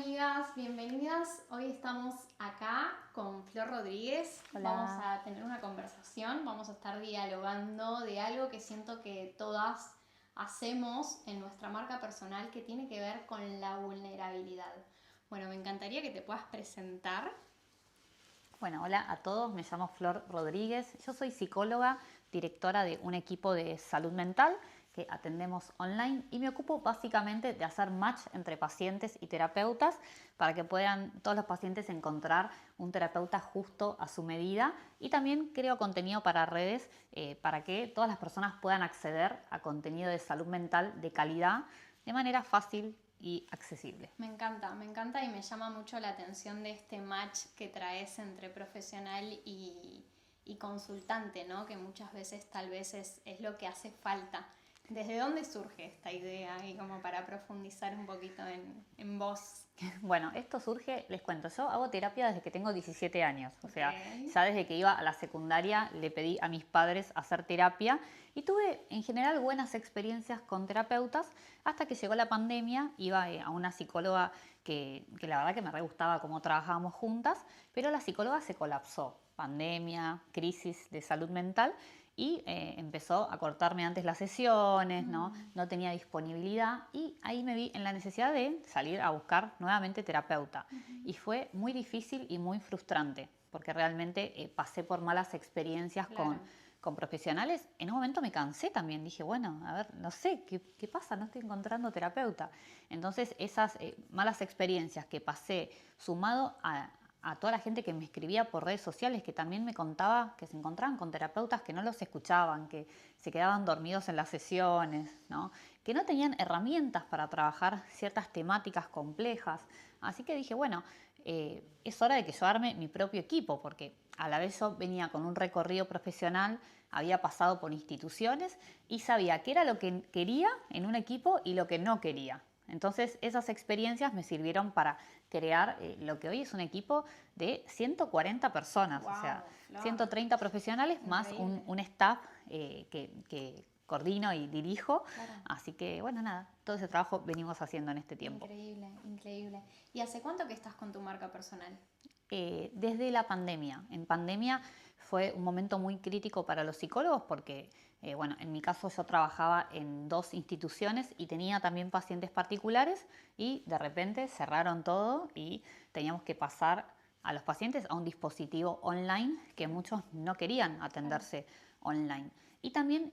amigas, bienvenidas. Hoy estamos acá con Flor Rodríguez. Hola. Vamos a tener una conversación, vamos a estar dialogando de algo que siento que todas hacemos en nuestra marca personal que tiene que ver con la vulnerabilidad. Bueno, me encantaría que te puedas presentar. Bueno, hola a todos, me llamo Flor Rodríguez, yo soy psicóloga, directora de un equipo de salud mental que atendemos online y me ocupo básicamente de hacer match entre pacientes y terapeutas para que puedan todos los pacientes encontrar un terapeuta justo a su medida, y también creo contenido para redes para que todas las personas puedan acceder a contenido de salud mental de calidad de manera fácil y accesible. Me encanta y me llama mucho la atención de este match que traes entre profesional y consultante, ¿no? Que muchas veces tal vez es lo que hace falta. ¿Desde dónde surge esta idea? Y como para profundizar un poquito en vos. Bueno, esto surge, les cuento, yo hago terapia desde que tengo 17 años, o sea, Ok. ya desde que iba a la secundaria le pedí a mis padres hacer terapia y tuve en general buenas experiencias con terapeutas hasta que llegó la pandemia. Iba a una psicóloga que la verdad que me re gustaba cómo trabajábamos juntas, pero la psicóloga se colapsó, pandemia, crisis de salud mental, y empezó a cortarme antes las sesiones, ¿no? No tenía disponibilidad y ahí me vi en la necesidad de salir a buscar nuevamente terapeuta. Y fue muy difícil y muy frustrante porque realmente pasé por malas experiencias Claro. con profesionales. En un momento me cansé también, dije, bueno, a ver, no sé, ¿qué pasa? No estoy encontrando terapeuta. Entonces esas malas experiencias que pasé, sumado a toda la gente que me escribía por redes sociales, que también me contaba que se encontraban con terapeutas que no los escuchaban, que se quedaban dormidos en las sesiones, ¿no? Que no tenían herramientas para trabajar ciertas temáticas complejas. Así que dije, bueno, es hora de que yo arme mi propio equipo, porque a la vez yo venía con un recorrido profesional, había pasado por instituciones y sabía qué era lo que quería en un equipo y lo que no quería. Entonces esas experiencias me sirvieron para crear lo que hoy es un equipo de 140 personas, Wow, o sea, Flor. 130 profesionales más Increíble. un staff que coordino y dirijo. Claro. Así que bueno, nada, todo ese trabajo venimos haciendo en este tiempo. Increíble. ¿Y hace cuánto que estás con tu marca personal? Desde la pandemia. En pandemia fue un momento muy crítico para los psicólogos porque, bueno, en mi caso yo trabajaba en 2 instituciones y tenía también pacientes particulares y de repente cerraron todo y teníamos que pasar a los pacientes a un dispositivo online que muchos no querían atenderse online. Y también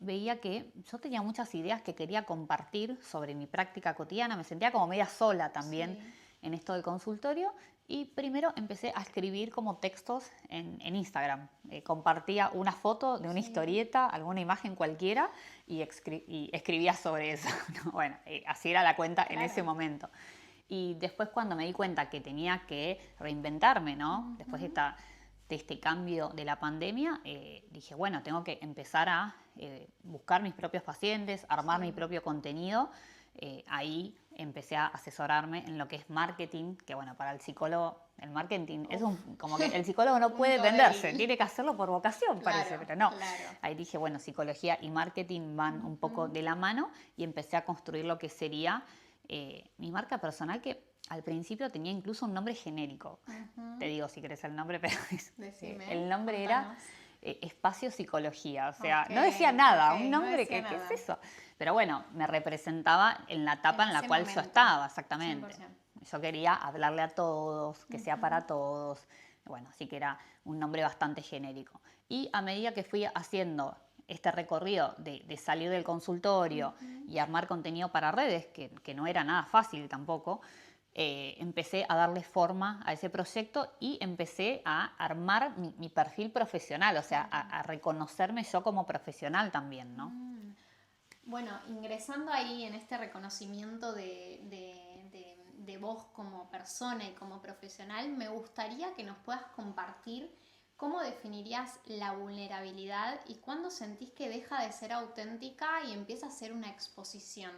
veía que yo tenía muchas ideas que quería compartir sobre mi práctica cotidiana, me sentía como media sola también. Sí. En esto del consultorio, y primero empecé a escribir como textos en Instagram. Compartía una foto de una historieta, alguna imagen cualquiera y escribía sobre eso. ¿No? Bueno, así era la cuenta en ese momento. Y después cuando me di cuenta que tenía que reinventarme, ¿no? Después de este cambio de la pandemia, dije, bueno, tengo que empezar a buscar mis propios pacientes, armar mi propio contenido. Ahí empecé a asesorarme en lo que es marketing, que bueno, para el psicólogo el marketing es como que el psicólogo no puede venderse, tiene que hacerlo por vocación, parece, pero no. Claro. Ahí dije, bueno, psicología y marketing van un poco de la mano y empecé a construir lo que sería mi marca personal, que al principio tenía incluso un nombre genérico. Te digo si querés el nombre, pero Decime, el nombre contanos. era Espacio Psicología, o sea, Ok, no decía nada, ok, un no nombre decía ¿qué nada. es eso? Pero bueno, me representaba en la etapa en la ese cual yo momento, estaba, exactamente. 100%. Yo quería hablarle a todos, que sea para todos. Bueno, así que era un nombre bastante genérico. Y a medida que fui haciendo este recorrido de salir del consultorio y armar contenido para redes, que no era nada fácil tampoco, empecé a darle forma a ese proyecto y empecé a armar mi perfil profesional, o sea, a reconocerme yo como profesional también, ¿no? Bueno, ingresando ahí en este reconocimiento de vos como persona y como profesional, me gustaría que nos puedas compartir cómo definirías la vulnerabilidad y cuándo sentís que deja de ser auténtica y empieza a ser una exposición.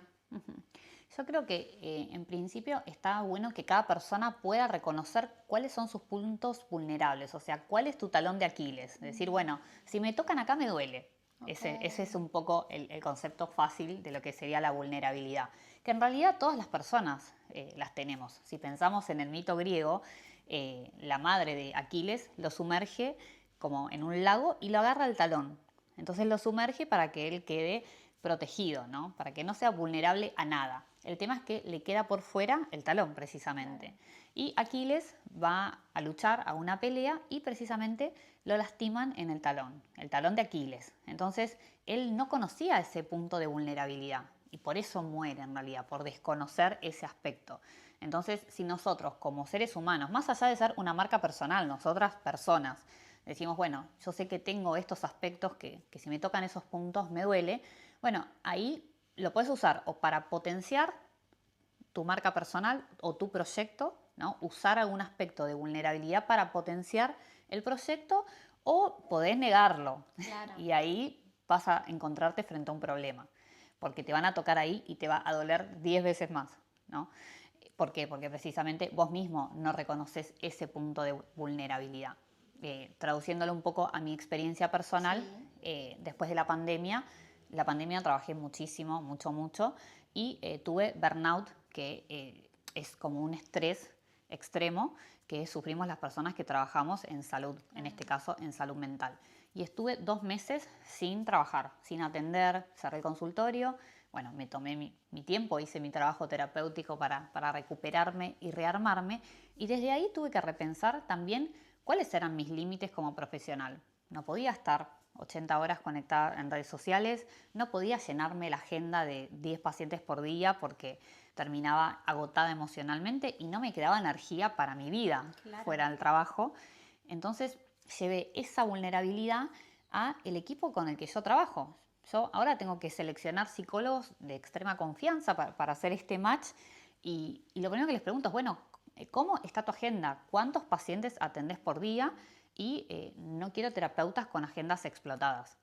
Yo creo que en principio está bueno que cada persona pueda reconocer cuáles son sus puntos vulnerables, o sea, cuál es tu talón de Aquiles. Decir, bueno, si me tocan acá me duele. Ese es un poco el concepto fácil de lo que sería la vulnerabilidad, que en realidad todas las personas las tenemos. Si pensamos en el mito griego, la madre de Aquiles lo sumerge como en un lago y lo agarra al talón. Entonces lo sumerge para que él quede protegido, ¿no? Para que no sea vulnerable a nada. El tema es que le queda por fuera el talón, precisamente. Y Aquiles va a luchar a una pelea y precisamente lo lastiman en el talón de Aquiles. Entonces, él no conocía ese punto de vulnerabilidad y por eso muere en realidad, por desconocer ese aspecto. Entonces, si nosotros como seres humanos, más allá de ser una marca personal, nosotras personas, decimos, bueno, yo sé que tengo estos aspectos que si me tocan esos puntos me duele, bueno, ahí lo puedes usar o para potenciar tu marca personal o tu proyecto, ¿no? Usar algún aspecto de vulnerabilidad para potenciar el proyecto o podés negarlo. Claro. Y ahí vas a encontrarte frente a un problema, porque te van a tocar ahí y te va a doler 10 veces más, ¿no? ¿Por qué? Porque precisamente vos mismo no reconoces ese punto de vulnerabilidad. Traduciéndolo un poco a mi experiencia personal, después de la pandemia trabajé muchísimo, mucho, y tuve burnout, que es como un estrés extremo que sufrimos las personas que trabajamos en salud, en este caso en salud mental. Y estuve 2 meses sin trabajar, sin atender, cerré el consultorio, bueno, me tomé mi tiempo, hice mi trabajo terapéutico para recuperarme y rearmarme, y desde ahí tuve que repensar también cuáles eran mis límites como profesional. No podía estar 80 horas conectada en redes sociales, no podía llenarme la agenda de 10 pacientes por día porque terminaba agotada emocionalmente y no me quedaba energía para mi vida fuera del trabajo. Entonces llevé esa vulnerabilidad a el equipo con el que yo trabajo. Yo ahora tengo que seleccionar psicólogos de extrema confianza para hacer este match y lo primero que les pregunto es, bueno, ¿cómo está tu agenda? ¿Cuántos pacientes atendés por día? Y no quiero terapeutas con agendas explotadas.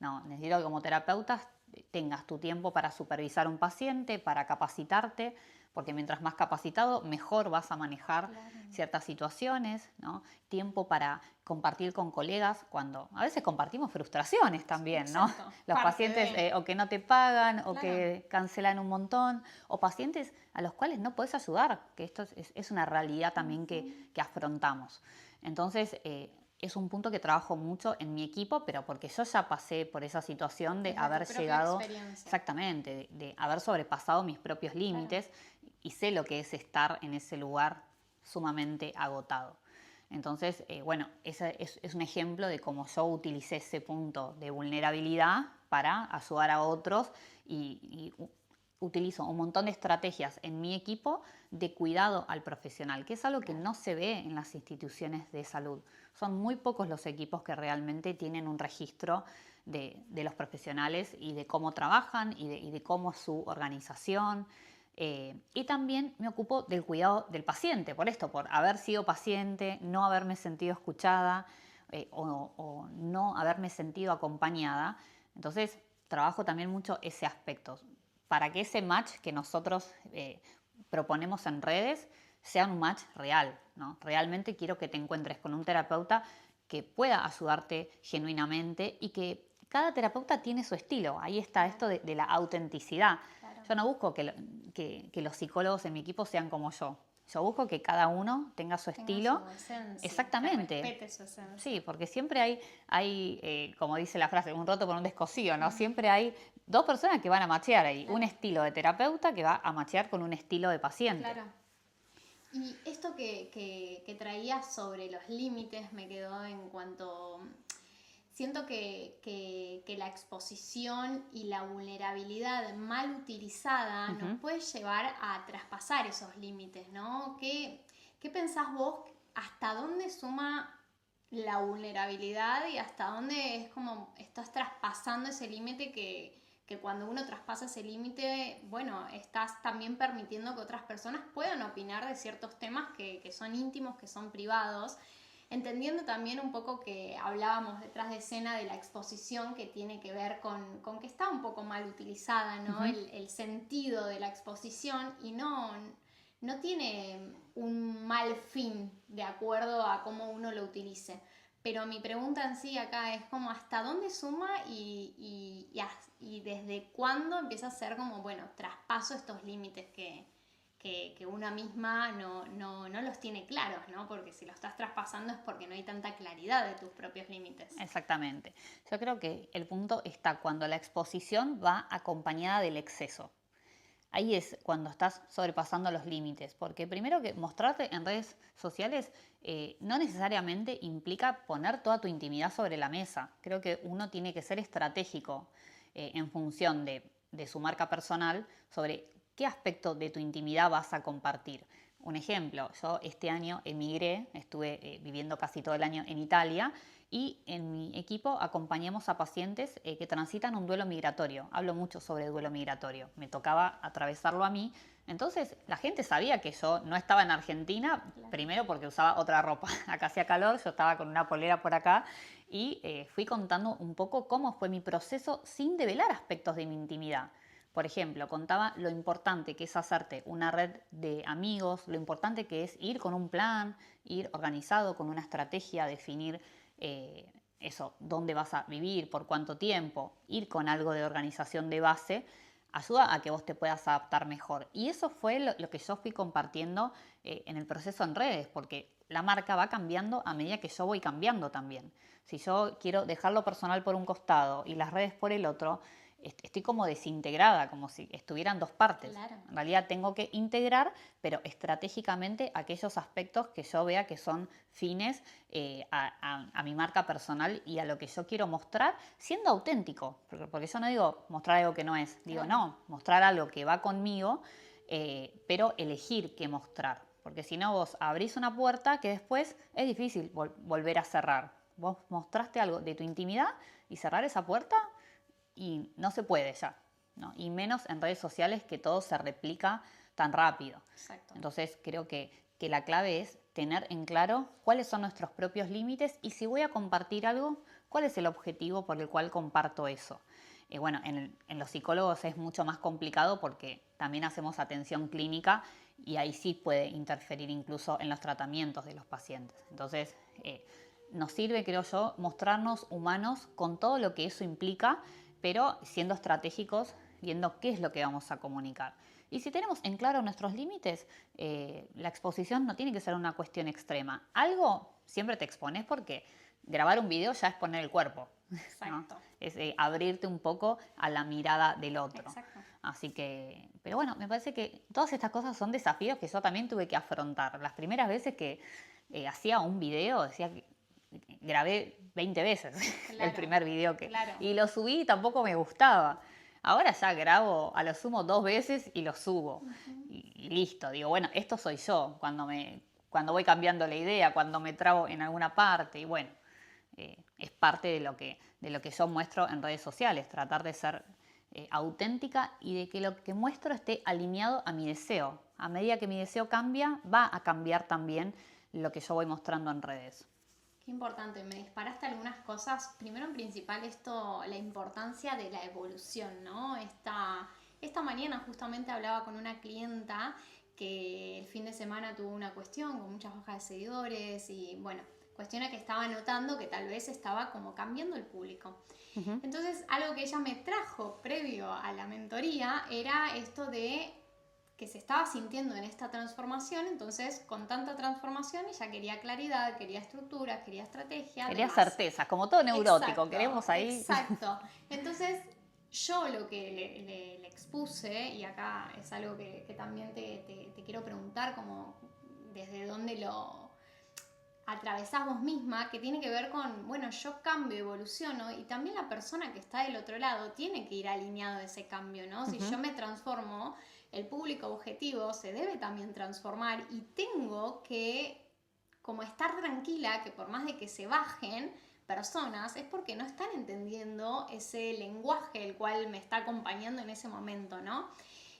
No, necesito que como terapeutas tengas tu tiempo para supervisar un paciente, para capacitarte, porque mientras más capacitado, mejor vas a manejar ciertas situaciones, ¿no? Tiempo para compartir con colegas, cuando a veces compartimos frustraciones también, ¿no? Los pacientes o que no te pagan o que cancelan un montón, o pacientes a los cuales no puedes ayudar, que esto es una realidad también que afrontamos. Entonces, es un punto que trabajo mucho en mi equipo, pero porque yo ya pasé por esa situación de haber llegado, exactamente, de haber sobrepasado mis propios límites y sé lo que es estar en ese lugar sumamente agotado. Entonces, bueno, ese es un ejemplo de cómo yo utilicé ese punto de vulnerabilidad para ayudar a otros y utilizo un montón de estrategias en mi equipo de cuidado al profesional, que es algo que no se ve en las instituciones de salud. Son muy pocos los equipos que realmente tienen un registro de los profesionales y de cómo trabajan y de cómo es su organización. Y también me ocupo del cuidado del paciente, por esto, por haber sido paciente, no haberme sentido escuchada o no haberme sentido acompañada. Entonces, trabajo también mucho ese aspecto, para que ese match que nosotros proponemos en redes sea un match real, ¿no? Realmente quiero que te encuentres con un terapeuta que pueda ayudarte genuinamente y que cada terapeuta tiene su estilo. Ahí está esto de la autenticidad. Yo no busco que los psicólogos en mi equipo sean como yo. Yo busco que cada uno tenga su estilo. Su esencia, exactamente. Que respete su esencia. Sí, porque siempre hay como dice la frase, un roto por un descosido, ¿no? Siempre hay 2 personas que van a machear ahí. Un estilo de terapeuta que va a machear con un estilo de paciente. Claro. Y esto que traías sobre los límites me quedó en cuanto... Siento que la exposición y la vulnerabilidad mal utilizada nos puede llevar a traspasar esos límites, ¿no? ¿Qué pensás vos? ¿Hasta dónde suma la vulnerabilidad y hasta dónde es como estás traspasando ese límite que cuando uno traspasa ese límite, bueno, estás también permitiendo que otras personas puedan opinar de ciertos temas que son íntimos, que son privados? Entendiendo también un poco que hablábamos detrás de escena de la exposición que tiene que ver con que está un poco mal utilizada, ¿no? El sentido de la exposición y no tiene un mal fin de acuerdo a cómo uno lo utilice. Pero mi pregunta en sí acá es como hasta dónde suma y desde cuándo empieza a ser como, bueno, traspaso estos límites que una misma no los tiene claros, ¿no? Porque si lo estás traspasando es porque no hay tanta claridad de tus propios límites. Exactamente. Yo creo que el punto está cuando la exposición va acompañada del exceso. Ahí es cuando estás sobrepasando los límites, porque primero que mostrarte en redes sociales no necesariamente implica poner toda tu intimidad sobre la mesa. Creo que uno tiene que ser estratégico en función de su marca personal sobre qué aspecto de tu intimidad vas a compartir. Un ejemplo, yo este año emigré, estuve viviendo casi todo el año en Italia y en mi equipo acompañamos a pacientes que transitan un duelo migratorio. Hablo mucho sobre duelo migratorio, me tocaba atravesarlo a mí. Entonces la gente sabía que yo no estaba en Argentina, claro. Primero porque usaba otra ropa. Acá hacía calor, yo estaba con una polera por acá y fui contando un poco cómo fue mi proceso sin develar aspectos de mi intimidad. Por ejemplo, contaba lo importante que es hacerte una red de amigos, lo importante que es ir con un plan, ir organizado, con una estrategia, definir eso, dónde vas a vivir, por cuánto tiempo, ir con algo de organización de base, ayuda a que vos te puedas adaptar mejor. Y eso fue lo que yo fui compartiendo en el proceso en redes, porque la marca va cambiando a medida que yo voy cambiando también. Si yo quiero dejar lo personal por un costado y las redes por el otro, estoy como desintegrada, como si estuvieran dos partes. Claro. En realidad tengo que integrar, pero estratégicamente aquellos aspectos que yo vea que son fines a mi marca personal y a lo que yo quiero mostrar, siendo auténtico. Porque yo no digo mostrar algo que no es, digo no, mostrar algo que va conmigo, pero elegir qué mostrar. Porque si no, vos abrís una puerta que después es difícil volver a cerrar. Vos mostraste algo de tu intimidad y cerrar esa puerta y no se puede ya, ¿no? Y menos en redes sociales que todo se replica tan rápido. Exacto. Entonces creo que la clave es tener en claro cuáles son nuestros propios límites y si voy a compartir algo, cuál es el objetivo por el cual comparto eso. Bueno, en los psicólogos es mucho más complicado porque también hacemos atención clínica y ahí sí puede interferir incluso en los tratamientos de los pacientes. Entonces, nos sirve, creo yo, mostrarnos humanos con todo lo que eso implica, pero siendo estratégicos, viendo qué es lo que vamos a comunicar. Y si tenemos en claro nuestros límites, la exposición no tiene que ser una cuestión extrema. Algo siempre te expones porque grabar un video ya es poner el cuerpo. Exacto. ¿No? Es abrirte un poco a la mirada del otro. Exacto. Así que, pero bueno, me parece que todas estas cosas son desafíos que yo también tuve que afrontar. Las primeras veces que hacía un video, decía que grabé 20 veces claro, el primer video claro. y lo subí y tampoco me gustaba. Ahora ya grabo a lo sumo 2 veces y lo subo. Y listo, digo, bueno, esto soy yo cuando voy cambiando la idea, cuando me trabo en alguna parte y bueno, es parte de lo que yo muestro en redes sociales, tratar de ser auténtica y de que lo que muestro esté alineado a mi deseo. A medida que mi deseo cambia, va a cambiar también lo que yo voy mostrando en redes. Qué importante, me disparaste algunas cosas. Primero en principal esto, la importancia de la evolución, ¿no? Esta mañana justamente hablaba con una clienta que el fin de semana tuvo una cuestión con muchas hojas de seguidores y bueno, cuestiones que estaba notando que tal vez estaba como cambiando el público. Uh-huh. Entonces algo que ella me trajo previo a la mentoría era esto de que se estaba sintiendo en esta transformación, entonces con tanta transformación ella quería claridad, quería estructura, quería estrategia. Quería certeza, como todo neurótico, exacto, queremos ahí. Exacto. Entonces yo lo que le expuse, y acá es algo que también te quiero preguntar, como desde dónde lo atravesás vos misma, que tiene que ver con, bueno, yo cambio, evoluciono, y también la persona que está del otro lado tiene que ir alineado a ese cambio, ¿no? Si yo me transformo, el público objetivo se debe también transformar y tengo que como estar tranquila que por más de que se bajen personas es porque no están entendiendo ese lenguaje el cual me está acompañando en ese momento, ¿no?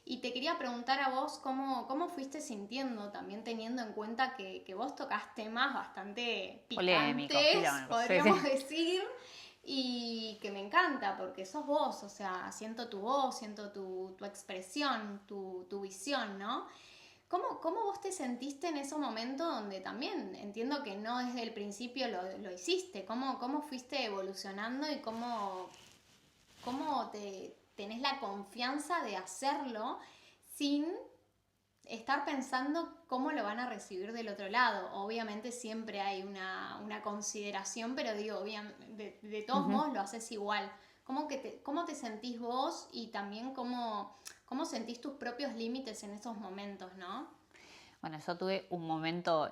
Y te quería preguntar a vos cómo fuiste sintiendo, también teniendo en cuenta que vos tocás temas bastante picantes, podríamos decir, y que me encanta porque sos vos, o sea, siento tu voz, siento tu expresión, tu visión, ¿no? ¿Cómo vos te sentiste en ese momento donde también entiendo que no desde el principio lo hiciste? ¿Cómo fuiste evolucionando y cómo tenés la confianza de hacerlo sin estar pensando cómo lo van a recibir del otro lado? Obviamente siempre hay una consideración, pero digo, de todos modos lo haces igual. ¿Cómo te sentís vos y también cómo sentís tus propios límites en esos momentos, no? Bueno, yo tuve un momento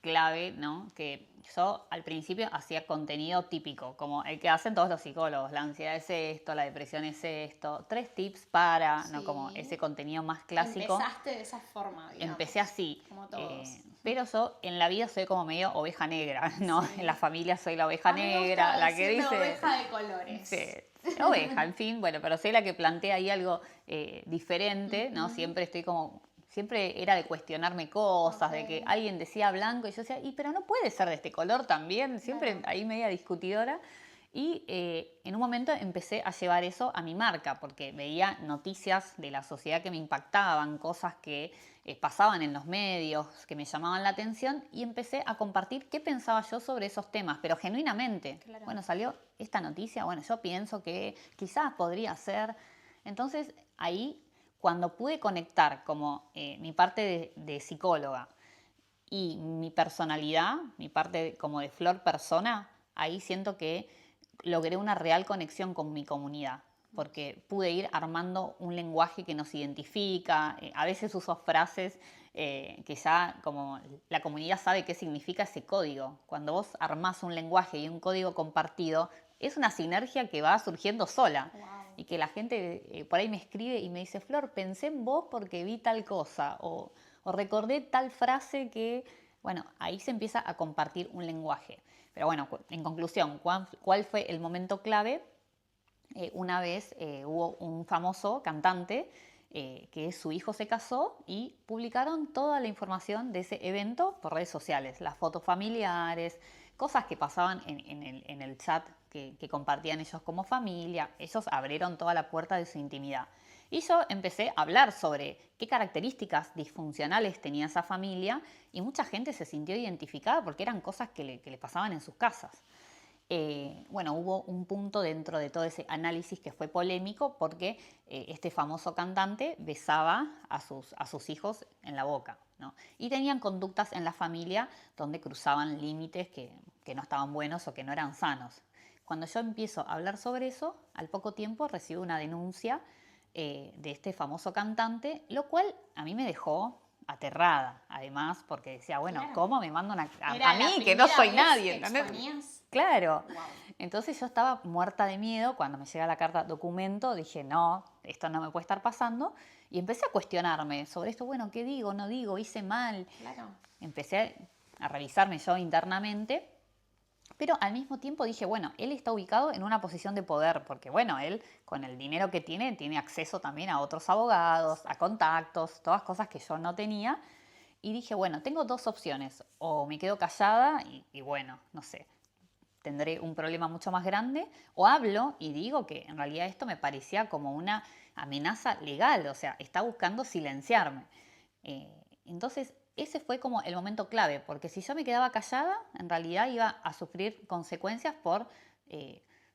clave, ¿no? Que yo al principio hacía contenido típico, como el que hacen todos los psicólogos. La ansiedad es esto, la depresión es esto. 3 tips para, ¿no? Como ese Sí. contenido más clásico. Empezaste de esa forma, digamos. Empecé así. Como todos. Pero yo en la vida soy como medio oveja negra, ¿no? Sí. En la familia soy la oveja A mí me negra, gusta la que decirle dice... oveja de colores. Sí, oveja, en fin, bueno, pero soy la que plantea ahí algo diferente, ¿no? Siempre estoy como... Siempre era de cuestionarme cosas, de que alguien decía blanco y yo decía, pero no puede ser de este color también, siempre Claro. ahí media discutidora. Y en un momento empecé a llevar eso a mi marca, porque veía noticias de la sociedad que me impactaban, cosas que pasaban en los medios, que me llamaban la atención, y empecé a compartir qué pensaba yo sobre esos temas, pero genuinamente. Claro. Bueno, salió esta noticia, bueno, yo pienso que quizás podría ser. Entonces ahí, cuando pude conectar como mi parte de psicóloga y mi personalidad, mi parte como de Flor persona, ahí siento que logré una real conexión con mi comunidad, porque pude ir armando un lenguaje que nos identifica. A veces uso frases que ya como la comunidad sabe qué significa ese código. Cuando vos armás un lenguaje y un código compartido, es una sinergia que va surgiendo sola. Wow. Y que la gente por ahí me escribe y me dice, Flor, pensé en vos porque vi tal cosa, o recordé tal frase que, bueno, ahí se empieza a compartir un lenguaje. Pero bueno, en conclusión, ¿cuál fue el momento clave? Una vez hubo un famoso cantante que su hijo se casó y publicaron toda la información de ese evento por redes sociales, las fotos familiares, cosas que pasaban en el chat que compartían ellos como familia. Ellos abrieron toda la puerta de su intimidad. Y yo empecé a hablar sobre qué características disfuncionales tenía esa familia y mucha gente se sintió identificada porque eran cosas que le pasaban en sus casas. Bueno, hubo un punto dentro de todo ese análisis que fue polémico porque este famoso cantante besaba a sus hijos en la boca, ¿no? Y tenían conductas en la familia donde cruzaban límites que no estaban buenos o que no eran sanos. Cuando yo empiezo a hablar sobre eso, al poco tiempo recibo una denuncia de este famoso cantante, lo cual a mí me dejó aterrada, además, porque decía, bueno, Claro. ¿cómo me mandan Era a mí, la que no soy primera vez nadie? que ¿Entendés? exponías. Claro. Wow. Entonces yo estaba muerta de miedo. Cuando me llega la carta documento, dije, no, esto no me puede estar pasando. Y empecé a cuestionarme sobre esto, bueno, ¿qué digo? ¿No digo? ¿Hice mal? Claro. Empecé a revisarme yo internamente. Pero al mismo tiempo dije, bueno, él está ubicado en una posición de poder, porque bueno, él con el dinero que tiene acceso también a otros abogados, a contactos, todas cosas que yo no tenía. Y dije, bueno, tengo 2 opciones, o me quedo callada y bueno, no sé, tendré un problema mucho más grande, o hablo y digo que en realidad esto me parecía como una amenaza legal, o sea, está buscando silenciarme. Entonces, ese fue como el momento clave, porque si yo me quedaba callada, en realidad iba a sufrir consecuencias por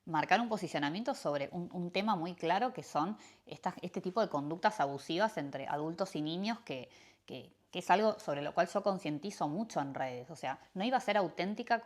marcar un posicionamiento sobre un tema muy claro que son este tipo de conductas abusivas entre adultos y niños que es algo sobre lo cual yo concientizo mucho en redes. O sea, no iba a ser auténtica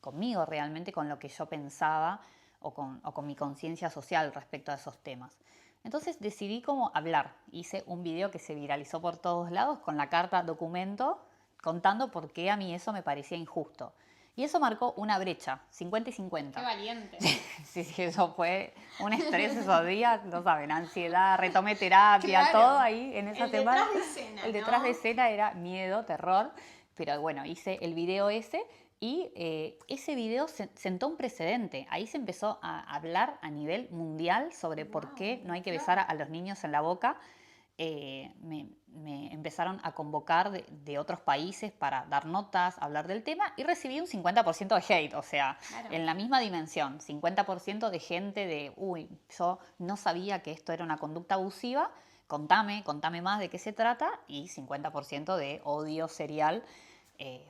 conmigo realmente, con lo que yo pensaba o con mi conciencia social respecto a esos temas. Entonces decidí cómo hablar. Hice un video que se viralizó por todos lados con la carta documento contando por qué a mí eso me parecía injusto. Y eso marcó una brecha, 50 y 50. Qué valiente. Sí, eso fue un estrés esos días, no saben, ansiedad, retomé terapia, Claro. todo ahí en esa El semana. detrás de escena, El detrás ¿no? de escena era miedo, terror, pero bueno, hice el video ese y ese video sentó un precedente. Ahí se empezó a hablar a nivel mundial sobre por qué no hay que besar a los niños en la boca. Me empezaron a convocar de otros países para dar notas, hablar del tema y recibí un 50% de hate, o sea, Claro. en la misma dimensión, 50% de gente de, uy, yo no sabía que esto era una conducta abusiva, contame más de qué se trata, y 50% de odio serial.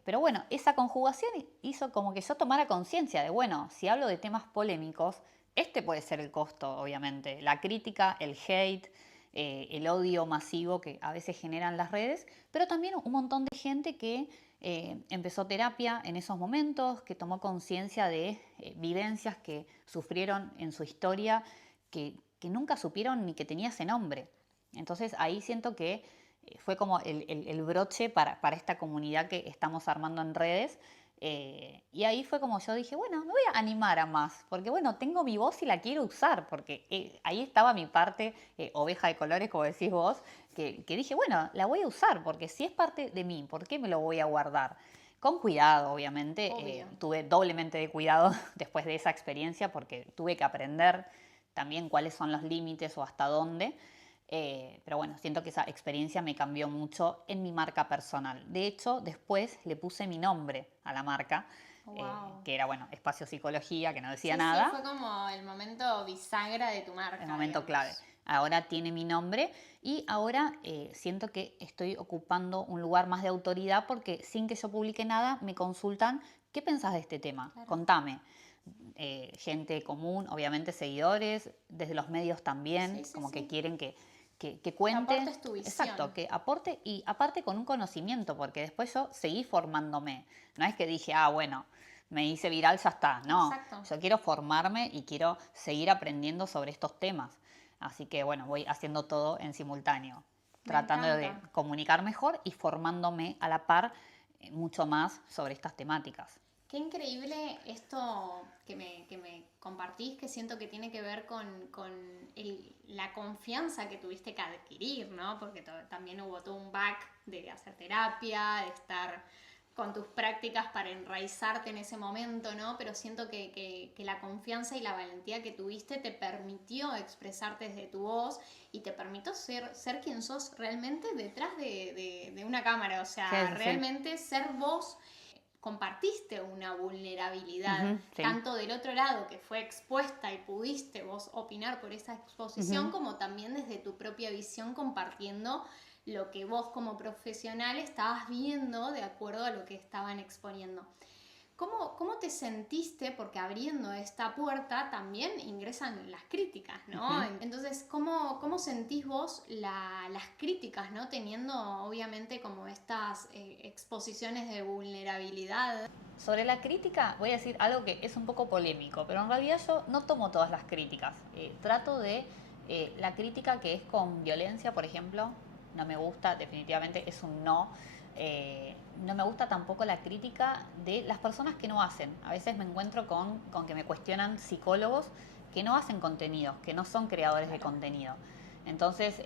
Pero bueno, esa conjugación hizo como que yo tomara conciencia de, bueno, si hablo de temas polémicos, este puede ser el costo, obviamente. La crítica, el hate, el odio masivo que a veces generan las redes, pero también un montón de gente que empezó terapia en esos momentos, que tomó conciencia de vivencias que sufrieron en su historia, que nunca supieron ni que tenía ese nombre. Entonces ahí siento que fue como el broche para esta comunidad que estamos armando en redes. Y ahí fue como yo dije, bueno, me voy a animar a más, porque bueno, tengo mi voz y la quiero usar, porque ahí estaba mi parte oveja de colores, como decís vos, que dije, bueno, la voy a usar, porque si es parte de mí, ¿por qué me lo voy a guardar? Con cuidado, obviamente. Tuve doblemente de cuidado después de esa experiencia, porque tuve que aprender también cuáles son los límites o hasta dónde. Pero bueno, siento que esa experiencia me cambió mucho en mi marca personal. De hecho, después le puse mi nombre a la marca, Wow. que era, bueno, Espacio Psicología, que no decía Sí, nada. sí, fue como el momento bisagra de tu marca. El momento digamos. clave. Ahora tiene mi nombre y ahora siento que estoy ocupando un lugar más de autoridad, porque sin que yo publique nada me consultan, ¿qué pensás de este tema? Claro. Contame. Gente común, obviamente seguidores, desde los medios también, Sí, sí, como que sí. quieren que cuente. Que aportes tu visión. Exacto, que aporte, y aparte con un conocimiento, porque después yo seguí formándome. No es que dije, bueno, me hice viral, ya está. No, Exacto. yo quiero formarme y quiero seguir aprendiendo sobre estos temas. Así que bueno, voy haciendo todo en simultáneo, tratando de comunicar mejor y formándome a la par mucho más sobre estas temáticas. Qué increíble esto que me compartís, que siento que tiene que ver con la confianza que tuviste que adquirir, ¿no? Porque también hubo todo un back de hacer terapia, de estar con tus prácticas para enraizarte en ese momento, ¿no? Pero siento que la confianza y la valentía que tuviste te permitió expresarte desde tu voz y te permitió ser quien sos realmente detrás de una cámara, o sea, Sí. realmente ser vos. Compartiste una vulnerabilidad, Sí. tanto del otro lado que fue expuesta y pudiste vos opinar por esa exposición, como también desde tu propia visión compartiendo lo que vos como profesional estabas viendo de acuerdo a lo que estaban exponiendo. ¿Cómo te sentiste? Porque abriendo esta puerta también ingresan las críticas, ¿no? Entonces, ¿cómo sentís vos las críticas, ¿no? Teniendo obviamente como estas exposiciones de vulnerabilidad. Sobre la crítica voy a decir algo que es un poco polémico, pero en realidad yo no tomo todas las críticas. Trato de la crítica que es con violencia, por ejemplo, no me gusta, definitivamente es un no. No me gusta tampoco la crítica de las personas que no hacen. A veces me encuentro con que me cuestionan psicólogos que no hacen contenidos, que no son creadores de contenido. Entonces,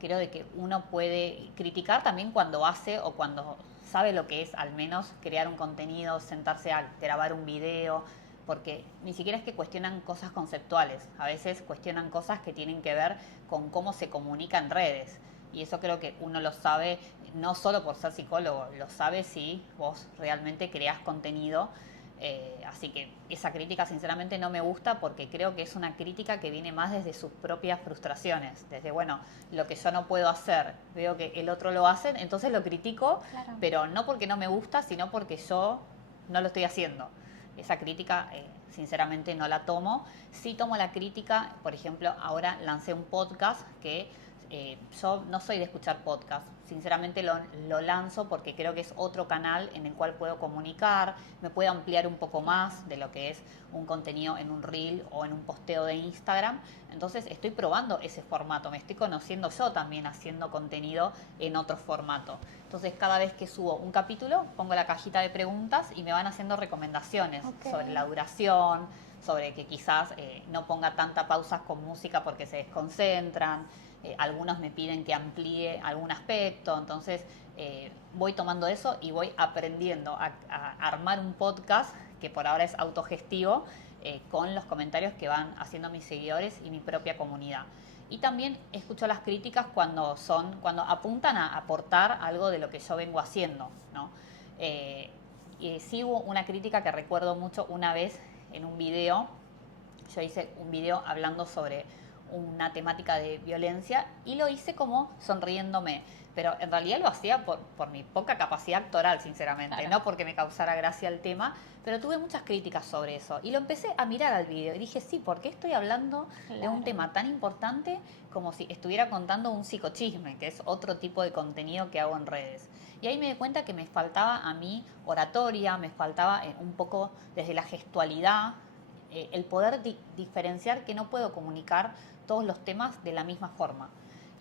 creo de que uno puede criticar también cuando hace o cuando sabe lo que es al menos crear un contenido, sentarse a grabar un video, porque ni siquiera es que cuestionan cosas conceptuales, a veces cuestionan cosas que tienen que ver con cómo se comunica en redes. Y eso creo que uno lo sabe no solo por ser psicólogo, lo sabe si vos realmente creás contenido. Así que esa crítica sinceramente no me gusta, porque creo que es una crítica que viene más desde sus propias frustraciones, desde, bueno, lo que yo no puedo hacer, veo que el otro lo hace, entonces lo critico, Claro. pero no porque no me gusta, sino porque yo no lo estoy haciendo. Esa crítica sinceramente no la tomo. Sí tomo la crítica, por ejemplo, ahora lancé un podcast que yo no soy de escuchar podcast, sinceramente lo lanzo porque creo que es otro canal en el cual puedo comunicar, me puedo ampliar un poco más de lo que es un contenido en un reel o en un posteo de Instagram. Entonces estoy probando ese formato, me estoy conociendo yo también haciendo contenido en otro formato. Entonces cada vez que subo un capítulo pongo la cajita de preguntas y me van haciendo recomendaciones sobre la duración, sobre que quizás no ponga tanta pausas con música porque se desconcentran. Algunos me piden que amplíe algún aspecto, entonces voy tomando eso y voy aprendiendo a armar un podcast que por ahora es autogestivo, con los comentarios que van haciendo mis seguidores y mi propia comunidad. Y también escucho las críticas cuando apuntan a aportar algo de lo que yo vengo haciendo, ¿no? Y sí hubo una crítica que recuerdo mucho una vez en un video. Yo hice un video hablando sobre una temática de violencia y lo hice como sonriéndome. Pero en realidad lo hacía por mi poca capacidad actoral, sinceramente, Claro. no porque me causara gracia el tema, pero tuve muchas críticas sobre eso. Y lo empecé a mirar al video y dije, sí, ¿por qué estoy hablando de un Claro. tema tan importante como si estuviera contando un psicochisme, que es otro tipo de contenido que hago en redes? Y ahí me di cuenta que me faltaba a mí oratoria, me faltaba un poco desde la gestualidad, el poder diferenciar que no puedo comunicar todos los temas de la misma forma.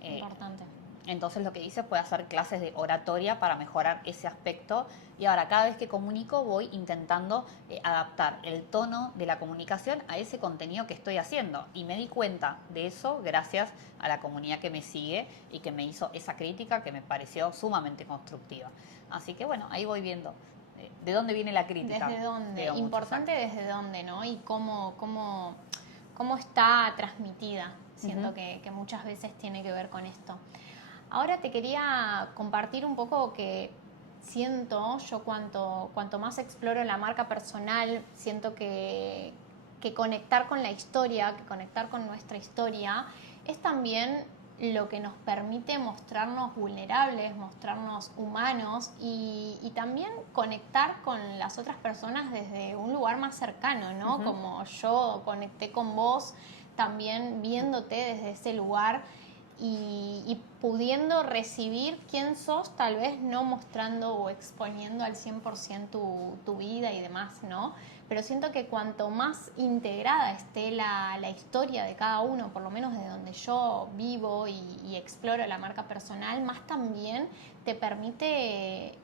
Importante. Entonces lo que hice fue hacer clases de oratoria para mejorar ese aspecto y ahora cada vez que comunico voy intentando adaptar el tono de la comunicación a ese contenido que estoy haciendo y me di cuenta de eso gracias a la comunidad que me sigue y que me hizo esa crítica que me pareció sumamente constructiva. Así que bueno, ahí voy viendo de dónde viene la crítica. ¿Desde dónde? Importante desde dónde, ¿no? Y cómo está transmitida. Siento que muchas veces tiene que ver con esto. Ahora te quería compartir un poco que siento, yo cuanto más exploro la marca personal, siento que conectar con la historia, que conectar con nuestra historia, es también lo que nos permite mostrarnos vulnerables, mostrarnos humanos y también conectar con las otras personas desde un lugar más cercano, ¿no? Como yo conecté con vos, también viéndote desde ese lugar y pudiendo recibir quién sos, tal vez no mostrando o exponiendo al 100% tu vida y demás, ¿no? Pero siento que cuanto más integrada esté la historia de cada uno, por lo menos de donde yo vivo y exploro la marca personal, más también te permite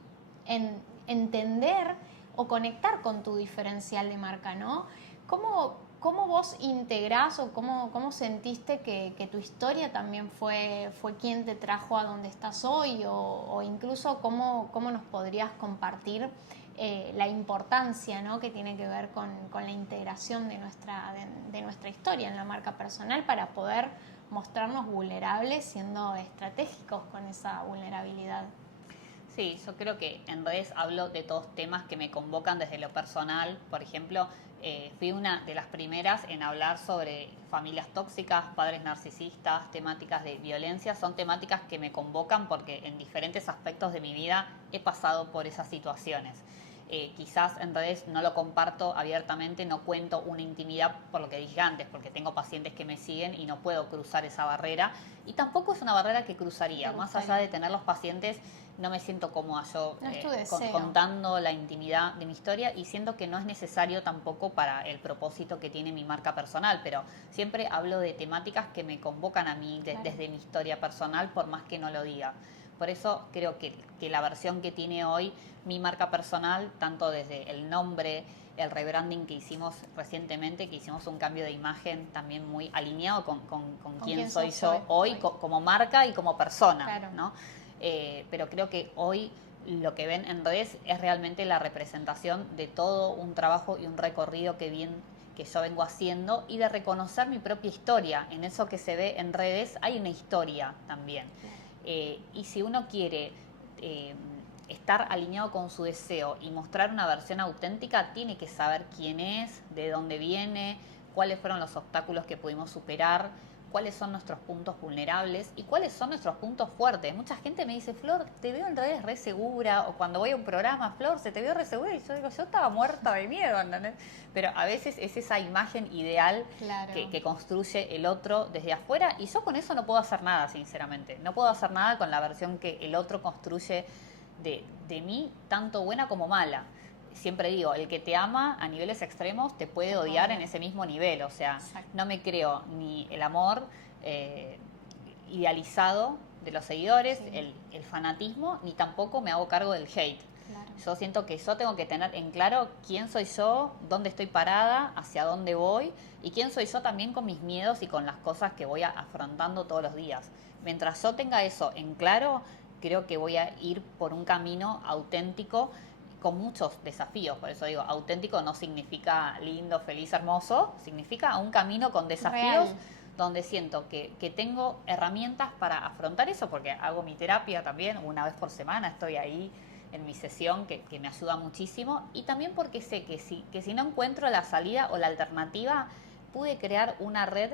entender o conectar con tu diferencial de marca, ¿no? ¿Cómo vos integrás o cómo sentiste que tu historia también fue quien te trajo a donde estás hoy? O incluso cómo nos podrías compartir la importancia, ¿no?, que tiene que ver con la integración de nuestra historia en la marca personal para poder mostrarnos vulnerables siendo estratégicos con esa vulnerabilidad. Sí, yo creo que en redes hablo de todos temas que me convocan desde lo personal. Por ejemplo, fui una de las primeras en hablar sobre familias tóxicas, padres narcisistas, temáticas de violencia. Son temáticas que me convocan porque en diferentes aspectos de mi vida he pasado por esas situaciones. Quizás en redes no lo comparto abiertamente, no cuento una intimidad por lo que dije antes, porque tengo pacientes que me siguen y no puedo cruzar esa barrera. Y tampoco es una barrera que cruzaría. Más allá de tener los pacientes, no me siento cómoda yo contando la intimidad de mi historia y siento que no es necesario tampoco para el propósito que tiene mi marca personal, pero siempre hablo de temáticas que me convocan a mí desde mi historia personal, por más que no lo diga. Por eso creo que la versión que tiene hoy mi marca personal, tanto desde el nombre, el rebranding que hicimos recientemente, que hicimos un cambio de imagen también muy alineado con quién soy yo hoy como marca y como persona, claro, ¿no? Pero creo que hoy lo que ven en redes es realmente la representación de todo un trabajo y un recorrido que yo vengo haciendo y de reconocer mi propia historia. En eso que se ve en redes hay una historia también. Y si uno quiere estar alineado con su deseo y mostrar una versión auténtica, tiene que saber quién es, de dónde viene, cuáles fueron los obstáculos que pudimos superar, cuáles son nuestros puntos vulnerables y cuáles son nuestros puntos fuertes. Mucha gente me dice, Flor, te veo en redes re segura, o cuando voy a un programa, Flor, se te veo re segura, y yo digo, yo estaba muerta de miedo, ¿entendés? Pero a veces es esa imagen ideal, claro, que construye el otro desde afuera, y yo con eso no puedo hacer nada, sinceramente. No puedo hacer nada con la versión que el otro construye de mí, tanto buena como mala. Siempre digo, el que te ama a niveles extremos te puede odiar en ese mismo nivel. O sea, exacto, no me creo ni el amor idealizado de los seguidores, sí, el fanatismo, ni tampoco me hago cargo del hate. Claro. Yo siento que yo tengo que tener en claro quién soy yo, dónde estoy parada, hacia dónde voy, y quién soy yo también con mis miedos y con las cosas que voy afrontando todos los días. Mientras yo tenga eso en claro, creo que voy a ir por un camino auténtico con muchos desafíos. Por eso digo, auténtico no significa lindo, feliz, hermoso, significa un camino con desafíos real, donde siento que tengo herramientas para afrontar eso, porque hago mi terapia también, una vez por semana estoy ahí en mi sesión, que me ayuda muchísimo, y también porque sé que si no encuentro la salida o la alternativa, pude crear una red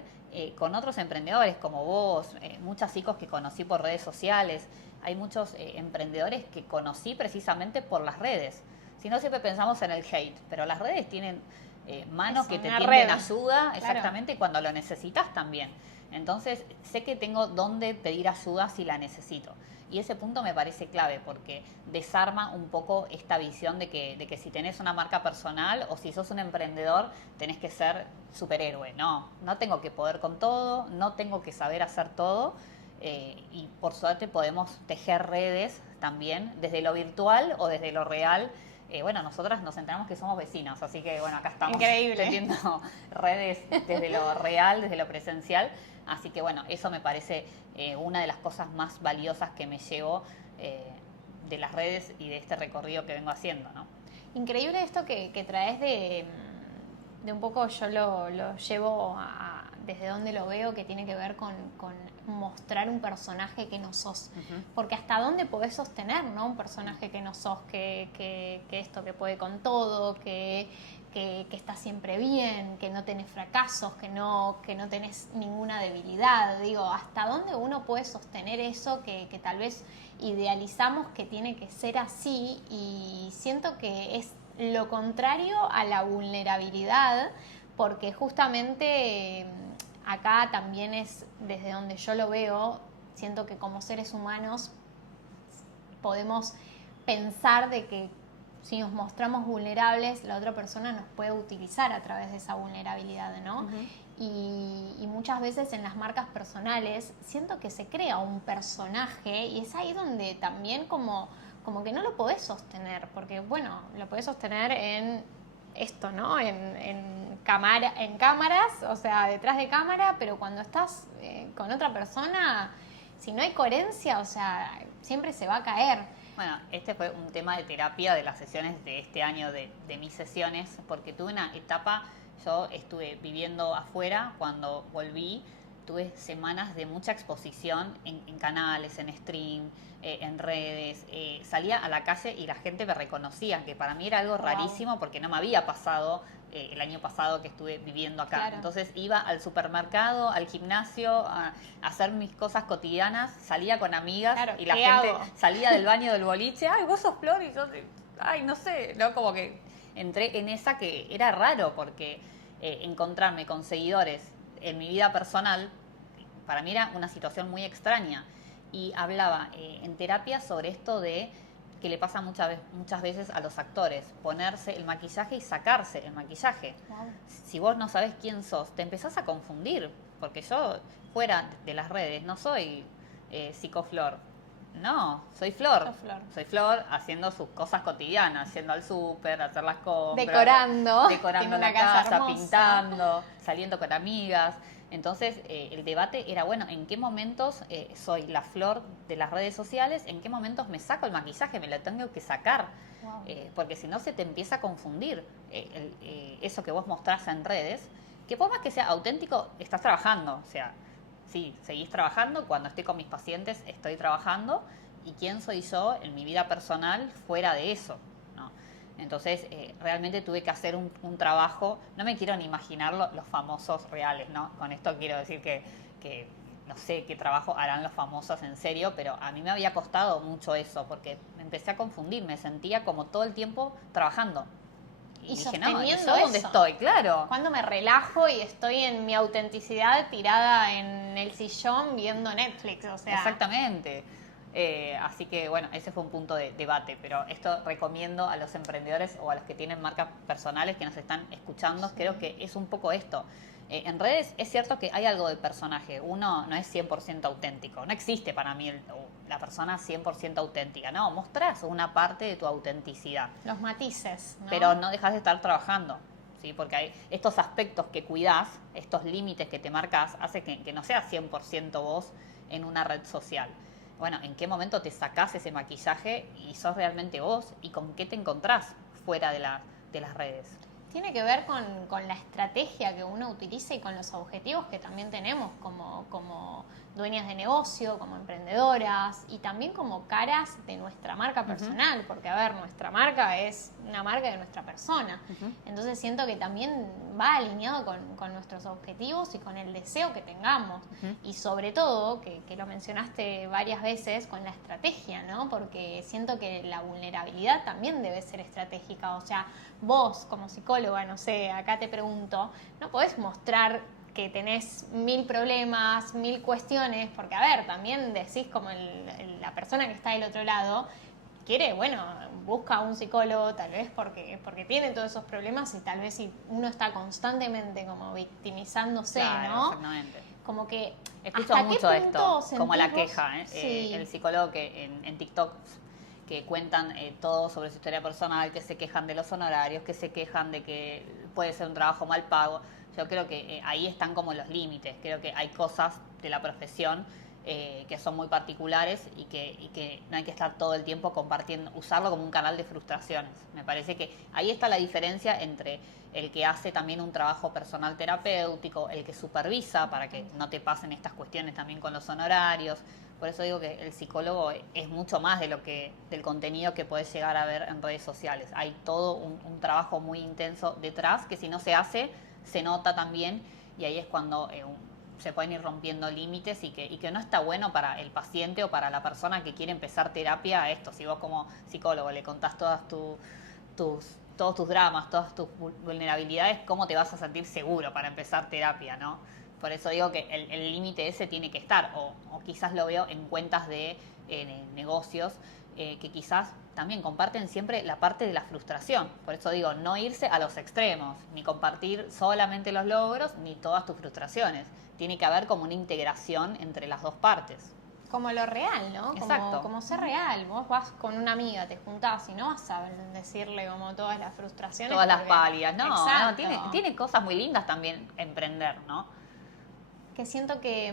con otros emprendedores como vos, muchos chicos que conocí por redes sociales. Hay muchos emprendedores que conocí precisamente por las redes. Si no, siempre pensamos en el hate, pero las redes tienen manos que te tienden ayuda, exactamente, claro. Cuando lo necesitas también. Entonces, sé que tengo dónde pedir ayuda si la necesito. Y ese punto me parece clave porque desarma un poco esta visión de que si tenés una marca personal o si sos un emprendedor tenés que ser superhéroe. No tengo que poder con todo, no tengo que saber hacer todo. Y por suerte podemos tejer redes también desde lo virtual o desde lo real. Bueno, nosotras nos enteramos que somos vecinas, así que bueno, acá estamos teniendo redes desde lo real, desde lo presencial. Así que bueno, eso me parece una de las cosas más valiosas que me llevo de las redes y de este recorrido que vengo haciendo, ¿no? Increíble esto que traes de un poco, yo lo llevo desde donde lo veo, que tiene que ver con mostrar un personaje que no sos. Uh-huh. Porque hasta dónde podés sostener, ¿no? Un personaje que no sos, que esto, que puede con todo, que está siempre bien, que no tenés fracasos, que no tenés ninguna debilidad. Digo, ¿hasta dónde uno puede sostener eso que tal vez idealizamos que tiene que ser así? Y siento que es lo contrario a la vulnerabilidad, porque justamente acá también es desde donde yo lo veo, siento que como seres humanos podemos pensar de que si nos mostramos vulnerables, la otra persona nos puede utilizar a través de esa vulnerabilidad, ¿no? Uh-huh. Y muchas veces en las marcas personales siento que se crea un personaje y es ahí donde también como que no lo podés sostener, porque bueno, lo podés sostener en esto, ¿no? En cámaras, o sea, detrás de cámara, pero cuando estás con otra persona, si no hay coherencia, o sea, siempre se va a caer. Bueno, este fue un tema de terapia de las sesiones de este año, de mis sesiones, porque tuve una etapa, yo estuve viviendo afuera, cuando volví, tuve semanas de mucha exposición en canales, en stream, en redes, salía a la calle y la gente me reconocía, que para mí era algo rarísimo porque no me había pasado el año pasado que estuve viviendo acá. Claro. Entonces iba al supermercado, al gimnasio, a hacer mis cosas cotidianas, salía con amigas, claro, y la gente salía del baño del boliche, ay, vos sos Flor, y yo, ay, no sé, ¿no? Como que entré en esa que era raro porque encontrarme con seguidores en mi vida personal, para mí era una situación muy extraña. Y hablaba en terapia sobre esto de que le pasa muchas veces a los actores, ponerse el maquillaje y sacarse el maquillaje. Wow. Si vos no sabés quién sos, te empezás a confundir, porque yo, fuera de las redes, no soy psicoflor. No, soy Flor. Soy Flor haciendo sus cosas cotidianas, yendo al súper, hacer las compras. Decorando la casa, hermosa, pintando, saliendo con amigas. Entonces, el debate era, bueno, ¿en qué momentos soy la Flor de las redes sociales? ¿En qué momentos me saco el maquillaje? Me lo tengo que sacar. Wow. Porque si no se te empieza a confundir eso que vos mostrás en redes, que por más que sea auténtico, estás trabajando. O sea, sí, seguís trabajando. Cuando estoy con mis pacientes, estoy trabajando. ¿Y quién soy yo en mi vida personal fuera de eso? ¿No? Entonces, realmente tuve que hacer un trabajo. No me quiero ni imaginar los famosos reales, ¿no? Con esto quiero decir que no sé qué trabajo harán los famosos en serio, pero a mí me había costado mucho eso, porque me empecé a confundir. Me sentía como todo el tiempo trabajando. Y dije, no, ¿yo dónde estoy? Claro. Cuando me relajo y estoy en mi autenticidad tirada en el sillón viendo Netflix, o sea. Exactamente. Así que, bueno, ese fue un punto de debate, pero esto recomiendo a los emprendedores o a los que tienen marcas personales que nos están escuchando, sí. Creo que es un poco esto. En redes es cierto que hay algo de personaje, uno no es 100% auténtico, no existe para mí la persona 100% auténtica, no, mostrás una parte de tu autenticidad. Los matices, ¿no? Pero no dejas de estar trabajando, ¿sí? Porque hay estos aspectos que cuidás, estos límites que te marcás, hace que no seas 100% vos en una red social. Bueno, ¿en qué momento te sacás ese maquillaje y sos realmente vos? ¿Y con qué te encontrás fuera de las redes? Tiene que ver con la estrategia que uno utiliza y con los objetivos que también tenemos como dueñas de negocio, como emprendedoras y también como caras de nuestra marca personal, porque a ver, nuestra marca es una marca de nuestra persona. Entonces siento que también va alineado con nuestros objetivos y con el deseo que tengamos. Y sobre todo, que lo mencionaste varias veces, con la estrategia, ¿no? Porque siento que la vulnerabilidad también debe ser estratégica. O sea, vos como psicóloga, no sé, acá te pregunto, no podés mostrar que tenés 1000 problemas, 1000 cuestiones, porque a ver, también decís como la persona que está del otro lado quiere, bueno, busca a un psicólogo tal vez porque tiene todos esos problemas y tal vez si uno está constantemente como victimizándose, claro, ¿no? Exactamente. Como que Escucho ¿hasta mucho qué punto esto, como la sentís vos? queja, ¿eh? Sí. El psicólogo que en TikTok que cuentan todo sobre su historia personal, que se quejan de los honorarios, que se quejan de que puede ser un trabajo mal pago. Yo creo que ahí están como los límites. Creo que hay cosas de la profesión que son muy particulares y que no hay que estar todo el tiempo compartiendo, usarlo como un canal de frustraciones. Me parece que ahí está la diferencia entre el que hace también un trabajo personal terapéutico, el que supervisa para que no te pasen estas cuestiones también con los honorarios. Por eso digo que el psicólogo es mucho más de del contenido que puedes llegar a ver en redes sociales. Hay todo un trabajo muy intenso detrás que si no se hace, se nota también y ahí es cuando se pueden ir rompiendo límites y que no está bueno para el paciente o para la persona que quiere empezar terapia a esto. Si vos como psicólogo le contás todos tus dramas, todas tus vulnerabilidades, ¿cómo te vas a sentir seguro para empezar terapia, no? Por eso digo que el límite ese tiene que estar, o quizás lo veo en cuentas de negocios que quizás también comparten siempre la parte de la frustración. Por eso digo, no irse a los extremos, ni compartir solamente los logros, ni todas tus frustraciones. Tiene que haber como una integración entre las dos partes. Como lo real, ¿no? Exacto. Como ser real. Vos vas con una amiga, te juntás y no vas a decirle como todas las frustraciones. Todas las palias, no, exacto. Tiene cosas muy lindas también emprender, ¿no? Que siento que,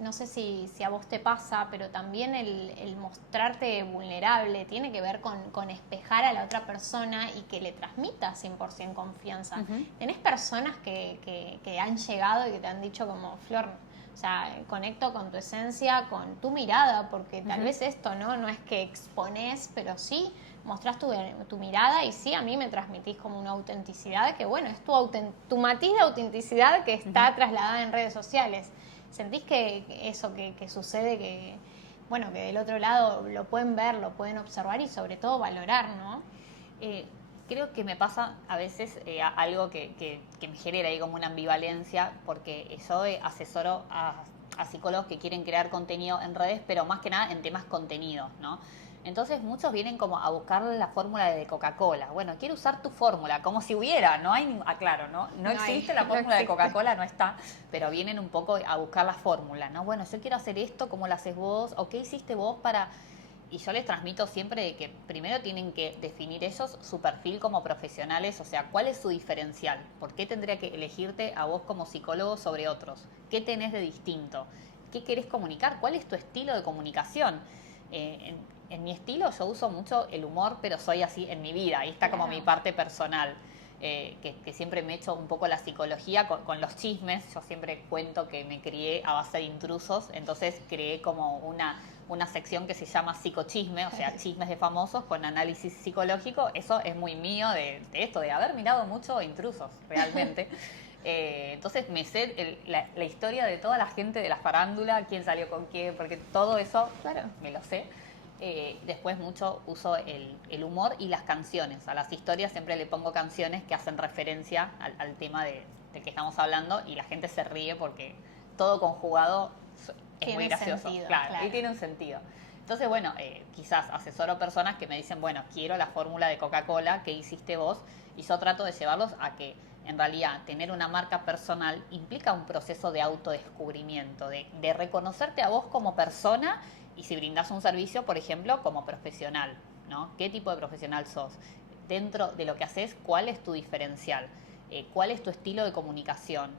no sé si a vos te pasa, pero también el mostrarte vulnerable tiene que ver con espejar a la otra persona y que le transmita 100% confianza. Tenés personas que han llegado y que te han dicho como, Flor, o sea, conecto con tu esencia, con tu mirada, porque tal vez esto, ¿no? No es que exponés, pero sí mostrás tu mirada y sí, a mí me transmitís como una autenticidad que, bueno, es tu matiz de autenticidad que está trasladada en redes sociales. ¿Sentís que eso que sucede, que, bueno, que del otro lado lo pueden ver, lo pueden observar y sobre todo valorar, ¿no? Creo que me pasa a veces algo que me genera ahí como una ambivalencia, porque yo asesoro a psicólogos que quieren crear contenido en redes, pero más que nada en temas contenidos, ¿no? Entonces muchos vienen como a buscar la fórmula de Coca-Cola. Bueno, quiero usar tu fórmula, como si hubiera, no hay, claro, no existe la fórmula de Coca-Cola, no está, pero vienen un poco a buscar la fórmula, ¿no? Bueno, yo quiero hacer esto, ¿cómo lo haces vos? ¿O qué hiciste vos para...? Y yo les transmito siempre de que primero tienen que definir ellos su perfil como profesionales, o sea, ¿cuál es su diferencial? ¿Por qué tendría que elegirte a vos como psicólogo sobre otros? ¿Qué tenés de distinto? ¿Qué querés comunicar? ¿Cuál es tu estilo de comunicación? En mi estilo yo uso mucho el humor, pero soy así en mi vida. Ahí está como mi parte personal, que siempre me echo un poco la psicología con los chismes. Yo siempre cuento que me crié a base de intrusos, entonces creé como una sección que se llama psicochisme, o sea, chismes de famosos con análisis psicológico. Eso es muy mío de esto, de haber mirado mucho Intrusos, realmente. Entonces me sé la historia de toda la gente de la farándula, quién salió con quién, porque todo eso, claro, me lo sé. Después mucho uso el humor y las canciones. A las historias siempre le pongo canciones que hacen referencia al tema del que estamos hablando y la gente se ríe porque todo conjugado es muy gracioso. Sentido, claro, y tiene un sentido. Entonces, bueno, quizás asesoro personas que me dicen, bueno, quiero la fórmula de Coca-Cola que hiciste vos, y yo trato de llevarlos a que en realidad tener una marca personal implica un proceso de autodescubrimiento, de reconocerte a vos como persona y si brindas un servicio, por ejemplo, como profesional, ¿no? ¿Qué tipo de profesional sos? Dentro de lo que haces, ¿cuál es tu diferencial? ¿Cuál es tu estilo de comunicación?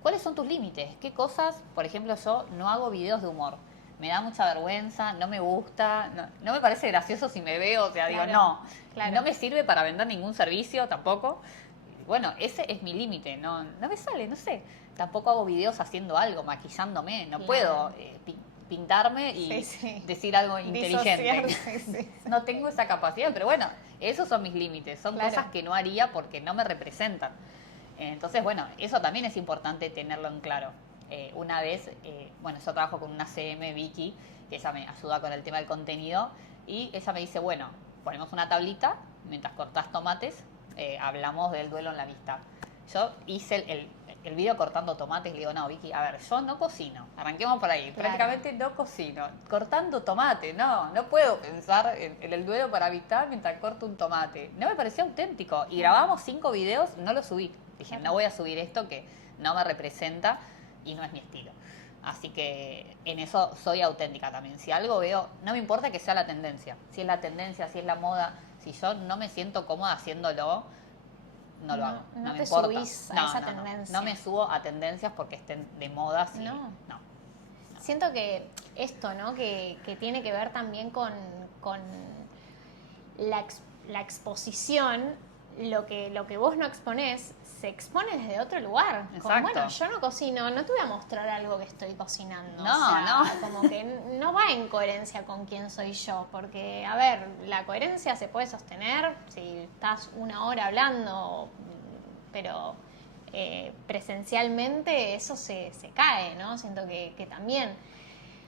¿Cuáles son tus límites? ¿Qué cosas, por ejemplo, yo no hago videos de humor? Me da mucha vergüenza, no me gusta, no me parece gracioso si me veo, o sea, claro, digo, no, claro. No me sirve para vender ningún servicio tampoco. Bueno, ese es mi límite, no me sale, no sé. Tampoco hago videos haciendo algo, maquillándome, no puedo pintarme y decir algo inteligente. Sí. No tengo esa capacidad, pero bueno, esos son mis límites, son cosas que no haría porque no me representan. Entonces, bueno, eso también es importante tenerlo en claro. Una vez, bueno, yo trabajo con una CM, Vicky, que ella me ayuda con el tema del contenido, y ella me dice, bueno, ponemos una tablita, mientras cortás tomates, hablamos del duelo en la vista. Yo hice el video cortando tomates y le digo, no, Vicky, a ver, yo no cocino, arranquemos por ahí, Claro. prácticamente no cocino, cortando tomate, no puedo pensar en el duelo para evitar mientras corto un tomate. No me pareció auténtico, y grabamos 5 videos, no lo subí, dije, no voy a subir esto que no me representa y no es mi estilo. Así que en eso soy auténtica también. Si algo veo, no me importa que sea la tendencia. Si es la tendencia, si es la moda, si yo no me siento cómoda haciéndolo, no lo hago. No me te importa. subís a esa tendencia. No me subo a tendencias porque estén de moda. Sí. No. Siento que esto, ¿no? Que tiene que ver también con la exposición, lo que vos no exponés, se expone desde otro lugar. Como, bueno, yo no cocino, no te voy a mostrar algo que estoy cocinando. No. Como que no va en coherencia con quién soy yo. Porque, a ver, la coherencia se puede sostener si estás una hora hablando, pero presencialmente eso se cae, ¿no? Siento que también...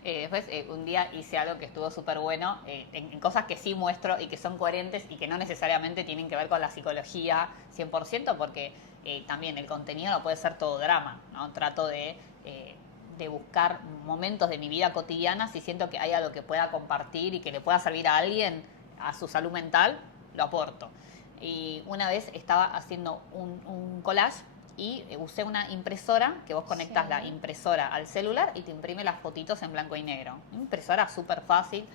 Después, un día hice algo que estuvo súper bueno, en cosas que sí muestro y que son coherentes y que no necesariamente tienen que ver con la psicología 100%, porque también el contenido no puede ser todo drama, ¿no? Trato de buscar momentos de mi vida cotidiana, si siento que hay algo que pueda compartir y que le pueda servir a alguien, a su salud mental, lo aporto. Y una vez estaba haciendo un collage y usé una impresora, que vos conectás la impresora al celular y te imprime las fotitos en blanco y negro. Impresora súper fácil.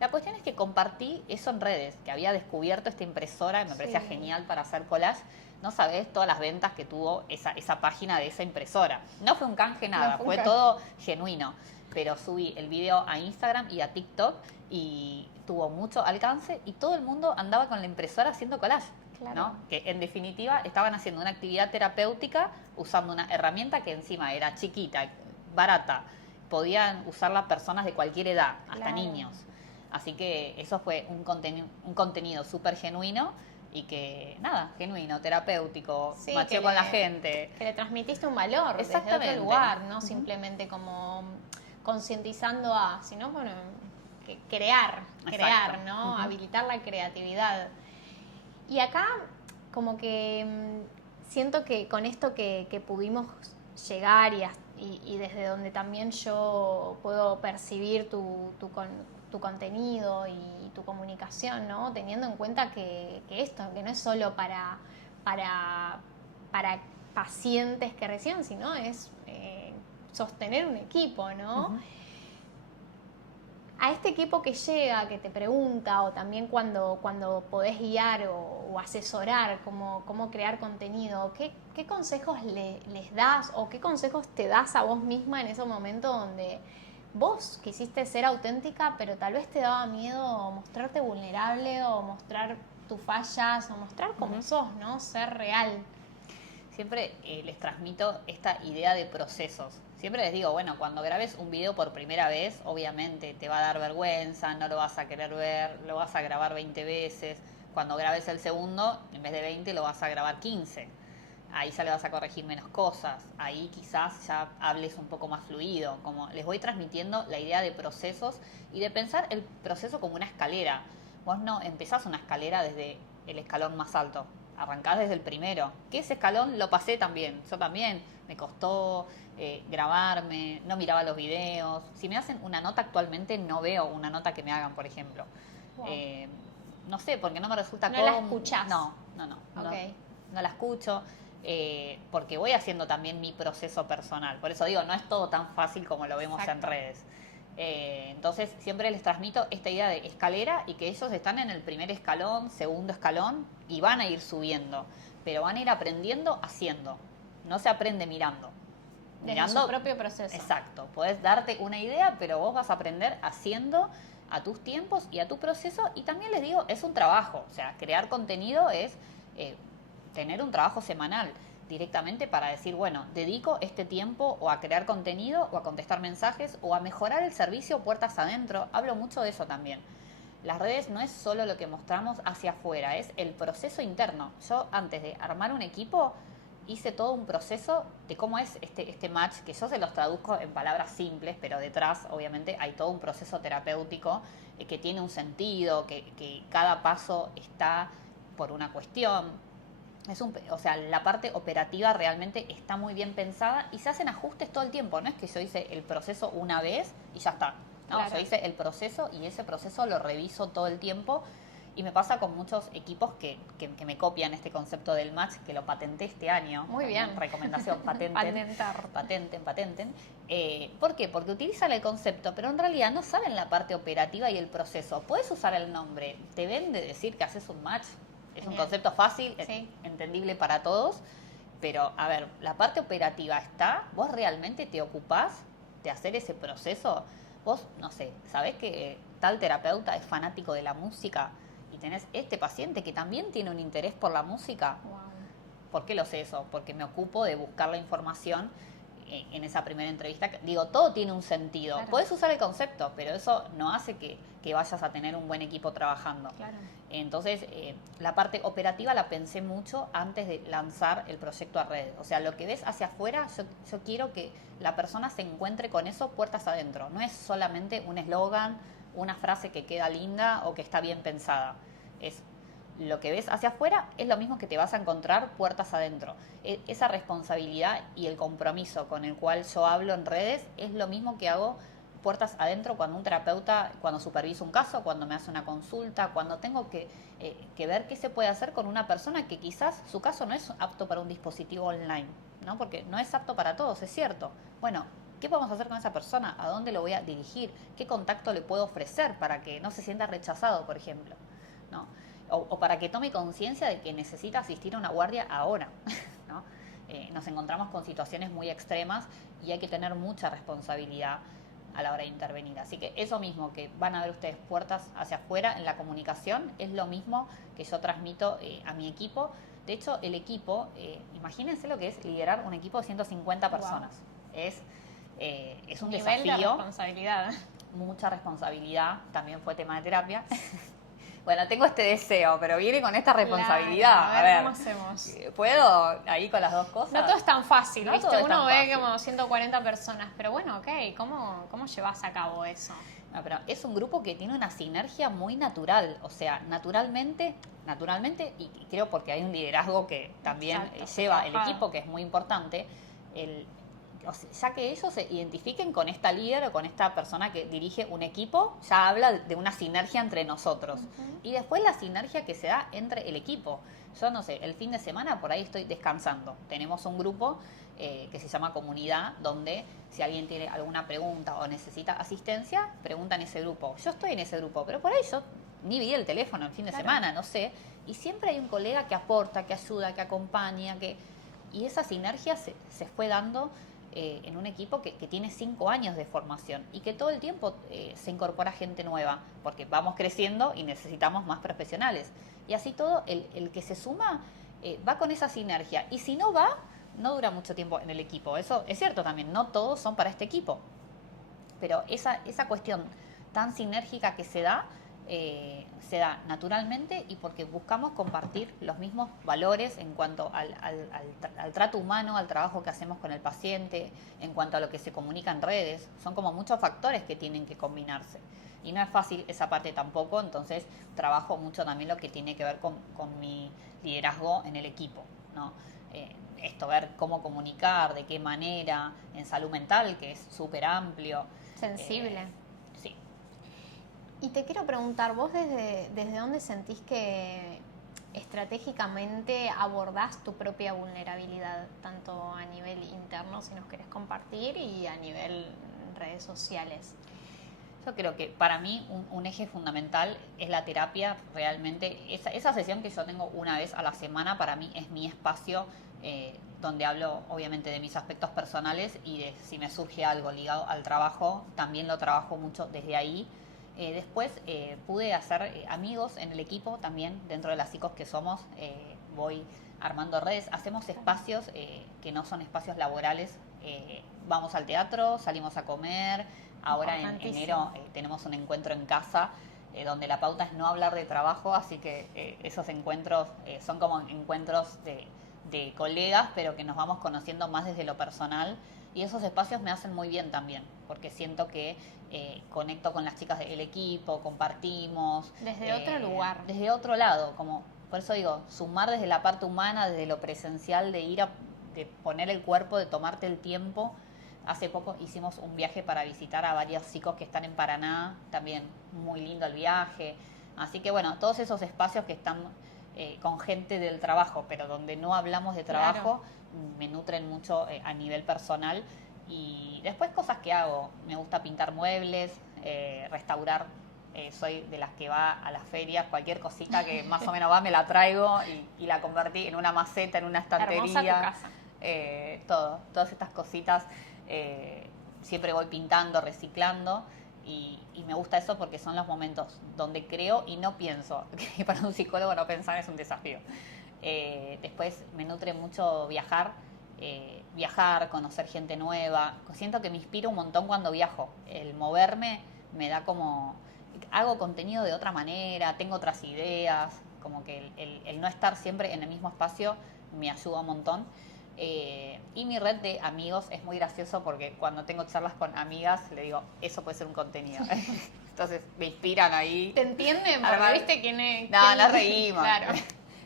La cuestión es que compartí eso en redes, que había descubierto esta impresora y me parecía genial para hacer collage. No sabés todas las ventas que tuvo esa página de esa impresora. No fue un canje, nada, fue todo genuino. Pero subí el video a Instagram y a TikTok y tuvo mucho alcance y todo el mundo andaba con la impresora haciendo collage. Claro. ¿No? Que en definitiva estaban haciendo una actividad terapéutica usando una herramienta que encima era chiquita, barata, podían usarla personas de cualquier edad, hasta niños. Así que eso fue un contenido súper genuino y que, nada, genuino, terapéutico, macheó con la gente. Que le transmitiste un valor desde otro lugar, no simplemente como concientizando sino bueno, que crear, ¿no? Habilitar la creatividad. Y acá como que siento que con esto que pudimos llegar y desde donde también yo puedo percibir tu contenido y tu comunicación, ¿no? Teniendo en cuenta que esto, que no es solo para pacientes que reciban, sino es sostener un equipo, ¿no? A este equipo que llega, que te pregunta, o también cuando podés guiar o asesorar cómo crear contenido, ¿qué consejos les das o qué consejos te das a vos misma en ese momento donde vos quisiste ser auténtica, pero tal vez te daba miedo mostrarte vulnerable o mostrar tus fallas o mostrar cómo sos, ¿no? Ser real. Siempre les transmito esta idea de procesos. Siempre les digo, bueno, cuando grabes un video por primera vez, obviamente te va a dar vergüenza, no lo vas a querer ver, lo vas a grabar 20 veces. Cuando grabes el segundo, en vez de 20, lo vas a grabar 15. Ahí ya le vas a corregir menos cosas. Ahí quizás ya hables un poco más fluido. Como les voy transmitiendo la idea de procesos y de pensar el proceso como una escalera. Vos no empezás una escalera desde el escalón más alto. Arrancás desde el primero. Que ese escalón lo pasé también. Yo también me costó grabarme, no miraba los videos. Si me hacen una nota actualmente, no veo una nota que me hagan, por ejemplo. Wow. No sé, porque no me resulta cómodo. ¿No la escuchás? No. Okay. No la escucho. Porque voy haciendo también mi proceso personal. Por eso digo, no es todo tan fácil como lo vemos en redes. Entonces siempre les transmito esta idea de escalera y que ellos están en el primer escalón, segundo escalón y van a ir subiendo, pero van a ir aprendiendo haciendo. No se aprende mirando. Desde su propio proceso. Exacto. Podés darte una idea, pero vos vas a aprender haciendo a tus tiempos y a tu proceso. Y también les digo, es un trabajo. O sea, crear contenido es tener un trabajo semanal directamente para decir, bueno, dedico este tiempo o a crear contenido o a contestar mensajes o a mejorar el servicio puertas adentro. Hablo mucho de eso también. Las redes no es solo lo que mostramos hacia afuera, es el proceso interno. Yo antes de armar un equipo hice todo un proceso de cómo es este match, que yo se los traduzco en palabras simples, pero detrás obviamente hay todo un proceso terapéutico que tiene un sentido, que cada paso está por una cuestión. O sea, la parte operativa realmente está muy bien pensada y se hacen ajustes todo el tiempo. No es que yo hice el proceso una vez y ya está. No, Claro. yo hice el proceso y ese proceso lo reviso todo el tiempo. Y me pasa con muchos equipos que me copian este concepto del match, que lo patenté este año. Muy bien. Recomendación, patenten. Patentar. Patenten. ¿Por qué? Porque utilizan el concepto, pero en realidad no saben la parte operativa y el proceso. Puedes usar el nombre, te ven de decir que haces un match. Es un concepto fácil, sí, entendible para todos, pero a ver, la parte operativa está, vos realmente te ocupás de hacer ese proceso, vos, no sé, sabés que tal terapeuta es fanático de la música y tenés este paciente que también tiene un interés por la música. Wow. ¿Por qué lo sé eso? Porque me ocupo de buscar la información en esa primera entrevista. Digo, todo tiene un sentido. Claro. Podés usar el concepto, pero eso no hace que vayas a tener un buen equipo trabajando. Claro. Entonces, la parte operativa la pensé mucho antes de lanzar el proyecto a redes. O sea, lo que ves hacia afuera, yo quiero que la persona se encuentre con eso puertas adentro. No es solamente un eslogan, una frase que queda linda o que está bien pensada. Es lo que ves hacia afuera es lo mismo que te vas a encontrar puertas adentro. Esa responsabilidad y el compromiso con el cual yo hablo en redes es lo mismo que hago puertas adentro cuando un terapeuta, cuando superviso un caso, cuando me hace una consulta, cuando tengo que ver qué se puede hacer con una persona que quizás su caso no es apto para un dispositivo online, ¿no? Porque no es apto para todos, es cierto. Bueno, ¿qué podemos hacer con esa persona? ¿A dónde lo voy a dirigir? ¿Qué contacto le puedo ofrecer para que no se sienta rechazado, por ejemplo? ¿No? O para que tome conciencia de que necesita asistir a una guardia ahora, ¿no? Nos encontramos con situaciones muy extremas y hay que tener mucha responsabilidad a la hora de intervenir. Así que eso mismo que van a ver ustedes puertas hacia afuera en la comunicación es lo mismo que yo transmito a mi equipo. De hecho, el equipo, imagínense lo que es liderar un equipo de 150 personas. Wow. Es un nivel desafío. De responsabilidad. Mucha responsabilidad, también fue tema de terapia. Bueno, tengo este deseo, pero viene con esta responsabilidad. Claro, a ver cómo hacemos. ¿Puedo ahí con las dos cosas? No todo es tan fácil, no ¿viste? Uno tan ve fácil. Como 140 personas, pero bueno, ok, ¿cómo llevas a cabo eso? No, pero es un grupo que tiene una sinergia muy natural, o sea, naturalmente, y creo porque hay un liderazgo que también lleva el equipo, que es muy importante, ya que ellos se identifiquen con esta líder o con esta persona que dirige un equipo, ya habla de una sinergia entre nosotros. Y después la sinergia que se da entre el equipo. Yo no sé, el fin de semana por ahí estoy descansando. Tenemos un grupo que se llama Comunidad, donde si alguien tiene alguna pregunta o necesita asistencia, pregunta en ese grupo. Yo estoy en ese grupo, pero por ahí yo ni vi el teléfono el fin de semana, no sé. Y siempre hay un colega que aporta, que ayuda, que acompaña, y esa sinergia se fue dando en un equipo que tiene 5 años de formación y que todo el tiempo se incorpora gente nueva, porque vamos creciendo y necesitamos más profesionales. Y así todo, el que se suma va con esa sinergia. Y si no va, no dura mucho tiempo en el equipo. Eso es cierto también, no todos son para este equipo. Pero esa cuestión tan sinérgica que se da naturalmente y porque buscamos compartir los mismos valores en cuanto al trato humano, al trabajo que hacemos con el paciente, en cuanto a lo que se comunica en redes. Son como muchos factores que tienen que combinarse. Y no es fácil esa parte tampoco, entonces trabajo mucho también lo que tiene que ver con mi liderazgo en el equipo, ¿no? Ver cómo comunicar, de qué manera, en salud mental, que es súper amplio. Sensible. Sí. Y te quiero preguntar, ¿vos desde dónde sentís que estratégicamente abordás tu propia vulnerabilidad, tanto a nivel interno, si nos querés compartir, y a nivel redes sociales? Yo creo que para mí un eje fundamental es la terapia. Realmente esa sesión que yo tengo una vez a la semana para mí es mi espacio donde hablo obviamente de mis aspectos personales y de si me surge algo ligado al trabajo, también lo trabajo mucho desde ahí. Después pude hacer amigos en el equipo también, dentro de las psicos que somos, voy armando redes, hacemos espacios que no son espacios laborales, vamos al teatro, salimos a comer, ahora en enero tenemos un encuentro en casa, donde la pauta es no hablar de trabajo, así que esos encuentros son como encuentros de colegas, pero que nos vamos conociendo más desde lo personal. Y esos espacios me hacen muy bien también, porque siento que conecto con las chicas del equipo, compartimos. Desde otro lugar. Desde otro lado, como por eso digo, sumar desde la parte humana, desde lo presencial, de ir a de poner el cuerpo, de tomarte el tiempo. Hace poco hicimos un viaje para visitar a varios chicos que están en Paraná, también muy lindo el viaje. Así que bueno, todos esos espacios que están con gente del trabajo, pero donde no hablamos de trabajo, me nutren mucho a nivel personal. Y después cosas que hago, me gusta pintar muebles, restaurar, soy de las que va a las ferias, cualquier cosita que más o menos va me la traigo y la convertí en una maceta, en una estantería. Hermosa tu casa. Todas estas cositas, siempre voy pintando, reciclando. Y me gusta eso porque son los momentos donde creo y no pienso, que para un psicólogo no pensar es un desafío. Después me nutre mucho viajar, conocer gente nueva. Siento que me inspira un montón cuando viajo. El moverme me da como... Hago contenido de otra manera, tengo otras ideas, como que el no estar siempre en el mismo espacio me ayuda un montón. Y mi red de amigos es muy gracioso porque cuando tengo charlas con amigas le digo, eso puede ser un contenido. Entonces me inspiran ahí. ¿Te entienden? Porque viste quién es. No, nos reímos. Claro.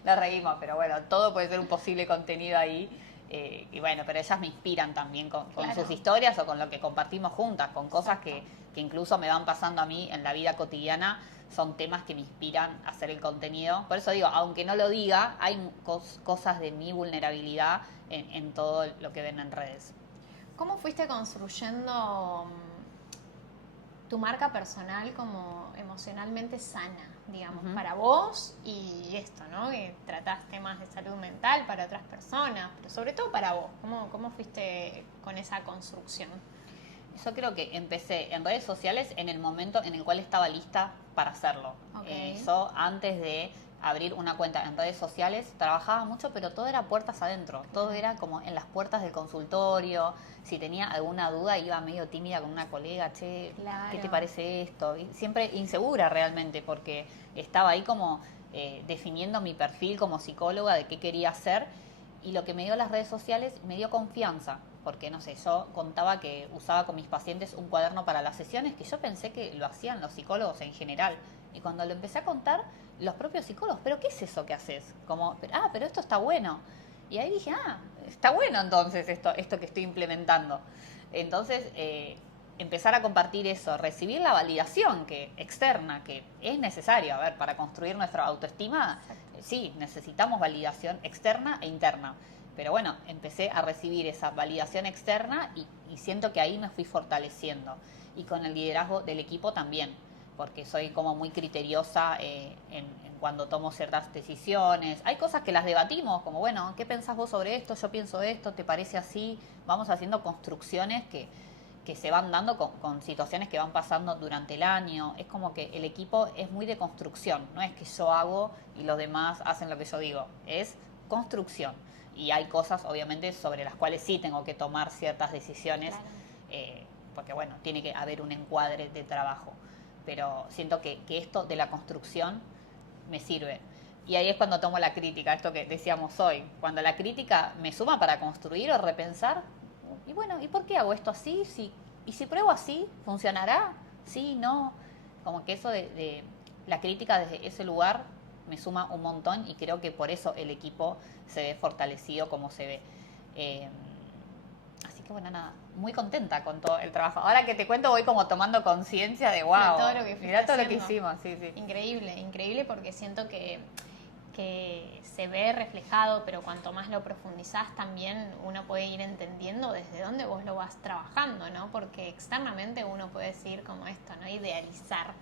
Nos reímos, pero bueno, todo puede ser un posible contenido ahí. Y bueno, pero ellas me inspiran también con sus historias o con lo que compartimos juntas, con cosas que incluso me van pasando a mí en la vida cotidiana. Son temas que me inspiran a hacer el contenido. Por eso digo, aunque no lo diga, hay cosas de mi vulnerabilidad en todo lo que ven en redes. ¿Cómo fuiste construyendo tu marca personal como emocionalmente sana, digamos, para vos y esto, ¿no? Que tratás temas de salud mental para otras personas, pero sobre todo para vos. ¿Cómo fuiste con esa construcción? Yo creo que empecé en redes sociales en el momento en el cual estaba lista para hacerlo. Yo antes de abrir una cuenta en redes sociales trabajaba mucho, pero todo era puertas adentro. Todo era como en las puertas del consultorio. Si tenía alguna duda iba medio tímida con una colega, che, ¿qué te parece esto? Y siempre insegura realmente porque estaba ahí como definiendo mi perfil como psicóloga de qué quería hacer. Y lo que me dio las redes sociales me dio confianza, porque no sé, yo contaba que usaba con mis pacientes un cuaderno para las sesiones que yo pensé que lo hacían los psicólogos en general. Y cuando lo empecé a contar, los propios psicólogos, ¿pero qué es eso que haces? Como, pero esto está bueno. Y ahí dije, está bueno entonces esto que estoy implementando. Entonces, empezar a compartir eso, recibir la validación externa, que es necesario, a ver, para construir nuestra autoestima. Sí, necesitamos validación externa e interna. Pero bueno, empecé a recibir esa validación externa y siento que ahí me fui fortaleciendo. Y con el liderazgo del equipo también, porque soy como muy criteriosa en cuando tomo ciertas decisiones. Hay cosas que las debatimos, como bueno, ¿qué pensás vos sobre esto? Yo pienso esto, ¿te parece así? Vamos haciendo construcciones que se van dando con situaciones que van pasando durante el año. Es como que el equipo es muy de construcción, no es que yo hago y los demás hacen lo que yo digo, es construcción. Y hay cosas, obviamente, sobre las cuales sí tengo que tomar ciertas decisiones, porque bueno, tiene que haber un encuadre de trabajo. Pero siento que esto de la construcción me sirve. Y ahí es cuando tomo la crítica, esto que decíamos hoy. Cuando la crítica me suma para construir o repensar, y bueno, ¿y por qué hago esto así? ¿Y si pruebo así? ¿Funcionará? ¿Sí? ¿No? Como que eso de la crítica desde ese lugar me suma un montón y creo que por eso el equipo se ve fortalecido como se ve. Así que bueno, nada, muy contenta con todo el trabajo. Ahora que te cuento voy como tomando conciencia de wow, mirá todo lo que hicimos. Sí. Increíble porque siento que se ve reflejado, pero cuanto más lo profundizás también uno puede ir entendiendo desde dónde vos lo vas trabajando, ¿no? Porque externamente uno puede decir como esto, ¿no? Idealizar,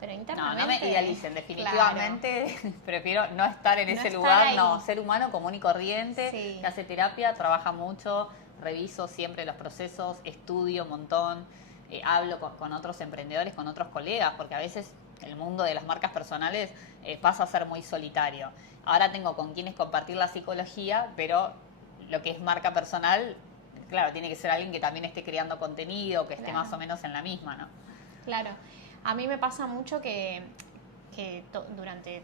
pero internamente... No me idealicen, definitivamente prefiero no estar en ese lugar, ser humano común y corriente, que hace terapia, trabaja mucho, reviso siempre los procesos, estudio un montón, hablo con otros emprendedores, con otros colegas, porque a veces el mundo de las marcas personales pasa a ser muy solitario. Ahora tengo con quienes compartir la psicología, pero lo que es marca personal, claro, tiene que ser alguien que también esté creando contenido, que esté más o menos en la misma, ¿no? Claro. A mí me pasa mucho que durante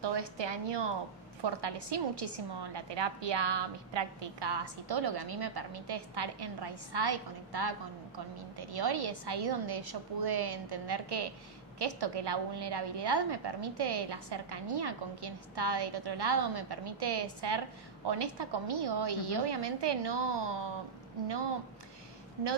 todo este año fortalecí muchísimo la terapia, mis prácticas y todo lo que a mí me permite estar enraizada y conectada con mi interior, y es ahí donde yo pude entender que la vulnerabilidad me permite la cercanía con quien está del otro lado, me permite ser honesta conmigo y obviamente no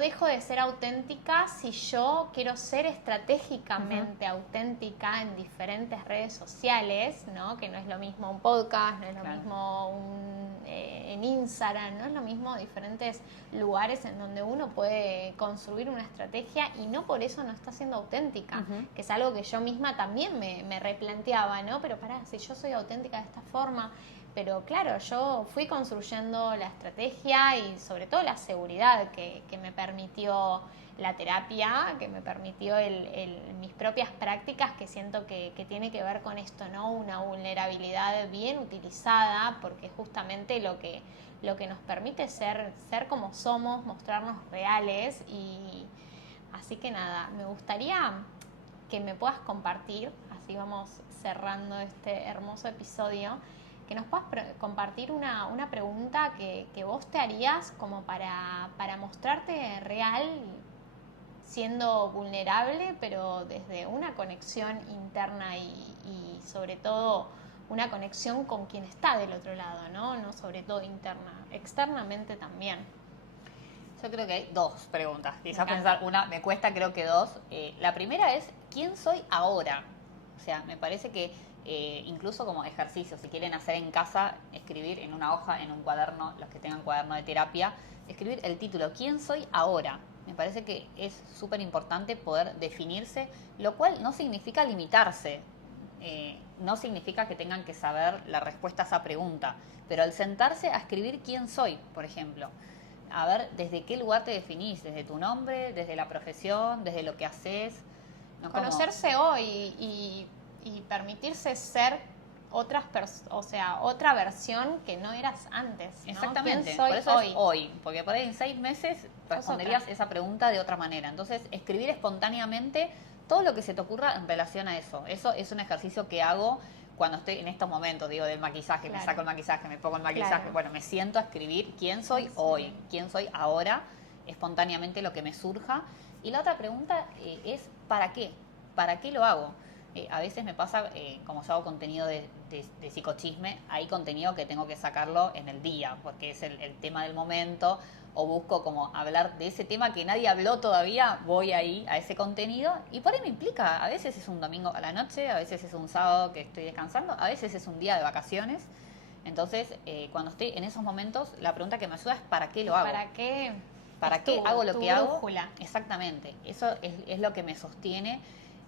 dejo de ser auténtica si yo quiero ser estratégicamente auténtica en diferentes redes sociales, ¿no? Que no es lo mismo un podcast, no es lo mismo en Instagram, no es lo mismo diferentes lugares en donde uno puede construir una estrategia y no por eso no está siendo auténtica, que es algo que yo misma también me replanteaba, ¿no? Pero pará, si yo soy auténtica de esta forma. Pero claro, yo fui construyendo la estrategia y sobre todo la seguridad que me permitió la terapia, que me permitió mis propias prácticas, que siento que tiene que ver con esto, ¿no? Una vulnerabilidad bien utilizada, porque justamente lo que nos permite ser como somos, mostrarnos reales. Y así que nada, me gustaría que me puedas compartir, así vamos cerrando este hermoso episodio, que nos puedas compartir una pregunta que vos te harías como para mostrarte real, siendo vulnerable, pero desde una conexión interna y sobre todo una conexión con quien está del otro lado, ¿no? No sobre todo interna, externamente también. Yo creo que hay dos preguntas. Quizás pensar una, me cuesta, creo que dos. La primera es, ¿quién soy ahora? O sea, me parece que incluso como ejercicio, si quieren hacer en casa, escribir en una hoja, en un cuaderno, los que tengan cuaderno de terapia, escribir el título, ¿quién soy ahora? Me parece que es súper importante poder definirse, lo cual no significa limitarse, no significa que tengan que saber la respuesta a esa pregunta, pero al sentarse a escribir quién soy, por ejemplo, a ver desde qué lugar te definís, desde tu nombre, desde la profesión, desde lo que haces. ¿No? Conocerse hoy y permitirse ser otra versión que no eras antes, ¿no? Exactamente, ¿Quién soy por eso hoy? es hoy, porque por ahí en 6 meses responderías esa pregunta de otra manera. Entonces, escribir espontáneamente todo lo que se te ocurra en relación a eso. Eso es un ejercicio que hago cuando estoy en estos momentos, digo, del maquillaje, me saco el maquillaje, me pongo el maquillaje, bueno, me siento a escribir quién soy hoy, quién soy ahora, espontáneamente lo que me surja. Y la otra pregunta es, ¿para qué? ¿Para qué lo hago? A veces me pasa, como yo hago contenido de psicochisme, hay contenido que tengo que sacarlo en el día, porque es el tema del momento, o busco como hablar de ese tema que nadie habló todavía, voy ahí a ese contenido, y por ahí me implica, a veces es un domingo a la noche, a veces es un sábado que estoy descansando, a veces es un día de vacaciones. Entonces, cuando estoy en esos momentos, la pregunta que me ayuda es ¿para qué lo hago? ¿Para qué? ¿Para qué hago lo que brújula. hago? Exactamente, eso es lo que me sostiene,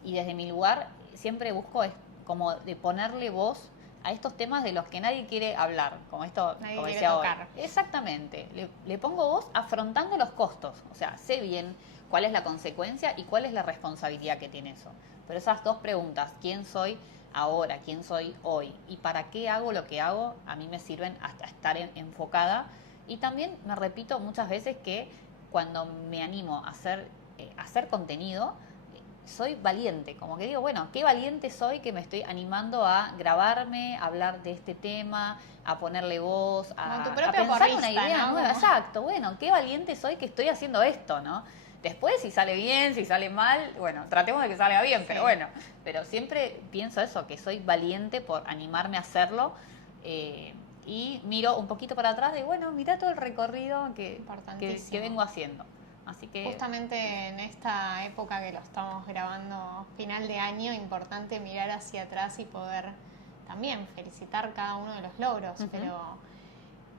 y desde mi lugar siempre busco es como de ponerle voz a estos temas de los que nadie quiere hablar, como esto, nadie como quiere decía tocar. hoy. Exactamente, le pongo voz afrontando los costos, o sea, sé bien cuál es la consecuencia y cuál es la responsabilidad que tiene eso. Pero esas dos preguntas, ¿quién soy ahora? ¿Quién soy hoy? ¿Y para qué hago lo que hago? A mí me sirven hasta estar enfocada. Y también me repito muchas veces que cuando me animo a hacer contenido, soy valiente, como que digo, bueno, qué valiente soy que me estoy animando a grabarme, a hablar de este tema, a ponerle voz, a pensar una idea nueva. Exacto, bueno, qué valiente soy que estoy haciendo esto, ¿no? Después, si sale bien, si sale mal, bueno, tratemos de que salga bien, sí. Pero bueno, pero siempre pienso eso, que soy valiente por animarme a hacerlo, y miro un poquito para atrás de, bueno, mira todo el recorrido que vengo haciendo. Así que justamente en esta época que lo estamos grabando final de año, importante mirar hacia atrás y poder también felicitar cada uno de los logros, pero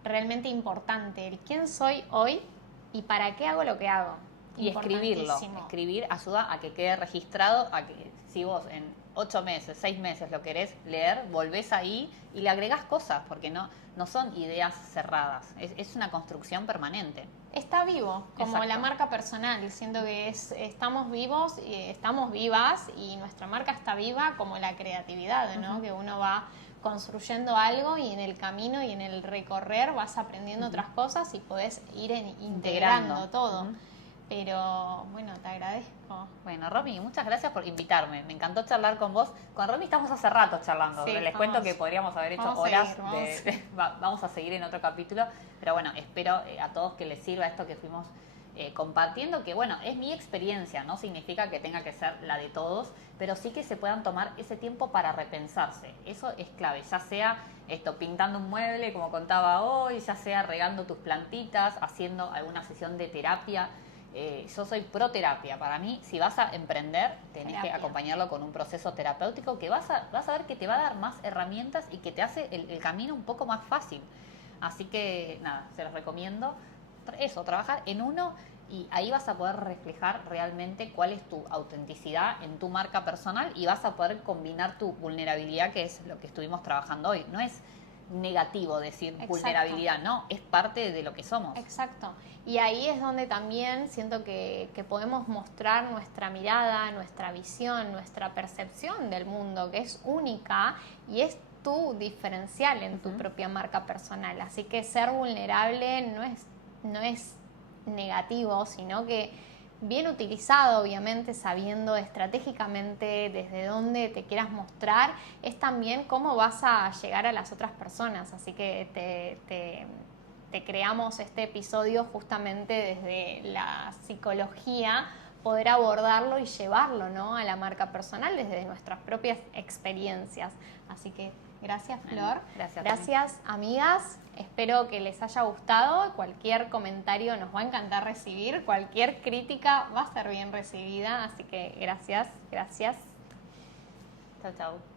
realmente importante el quién soy hoy y para qué hago lo que hago. Y escribirlo, escribir ayuda a que quede registrado, a que si vos en 8 meses, 6 meses lo querés leer, volvés ahí y le agregás cosas, porque no son ideas cerradas, es una construcción permanente. Está vivo, como la marca personal, siendo que estamos vivos, estamos vivas y nuestra marca está viva como la creatividad, ¿no? Que uno va construyendo algo y en el camino y en el recorrer vas aprendiendo otras cosas y podés ir integrando todo. Pero bueno, te agradezco. Bueno, Romy, muchas gracias por invitarme. Me encantó charlar con vos. Con Romy estamos hace rato charlando. Sí, Les cuento que podríamos haber hecho horas. Vamos a seguir en otro capítulo. Pero bueno, espero a todos que les sirva esto que fuimos compartiendo. Que bueno, es mi experiencia. No significa que tenga que ser la de todos. Pero sí que se puedan tomar ese tiempo para repensarse. Eso es clave. Ya sea pintando un mueble, como contaba hoy. Ya sea regando tus plantitas. Haciendo alguna sesión de terapia. Yo soy pro terapia. Para mí, si vas a emprender, tenés que acompañarlo con un proceso terapéutico que vas a ver que te va a dar más herramientas y que te hace el camino un poco más fácil. Así que, nada, se los recomiendo. Eso, trabajar en uno y ahí vas a poder reflejar realmente cuál es tu autenticidad en tu marca personal y vas a poder combinar tu vulnerabilidad, que es lo que estuvimos trabajando hoy. No es negativo decir vulnerabilidad, no, es parte de lo que somos. Exacto. Y ahí es donde también siento que podemos mostrar nuestra mirada, nuestra visión, nuestra percepción del mundo, que es única y es tu diferencial en tu propia marca personal. Así que ser vulnerable no es negativo, sino que bien utilizado, obviamente, sabiendo estratégicamente desde dónde te quieras mostrar, es también cómo vas a llegar a las otras personas. Así que te creamos este episodio justamente desde la psicología, poder abordarlo y llevarlo, ¿no?, a la marca personal desde nuestras propias experiencias. Así que gracias, Flor. Gracias, amigas. Espero que les haya gustado. Cualquier comentario nos va a encantar recibir. Cualquier crítica va a ser bien recibida. Así que gracias. Chau, chau.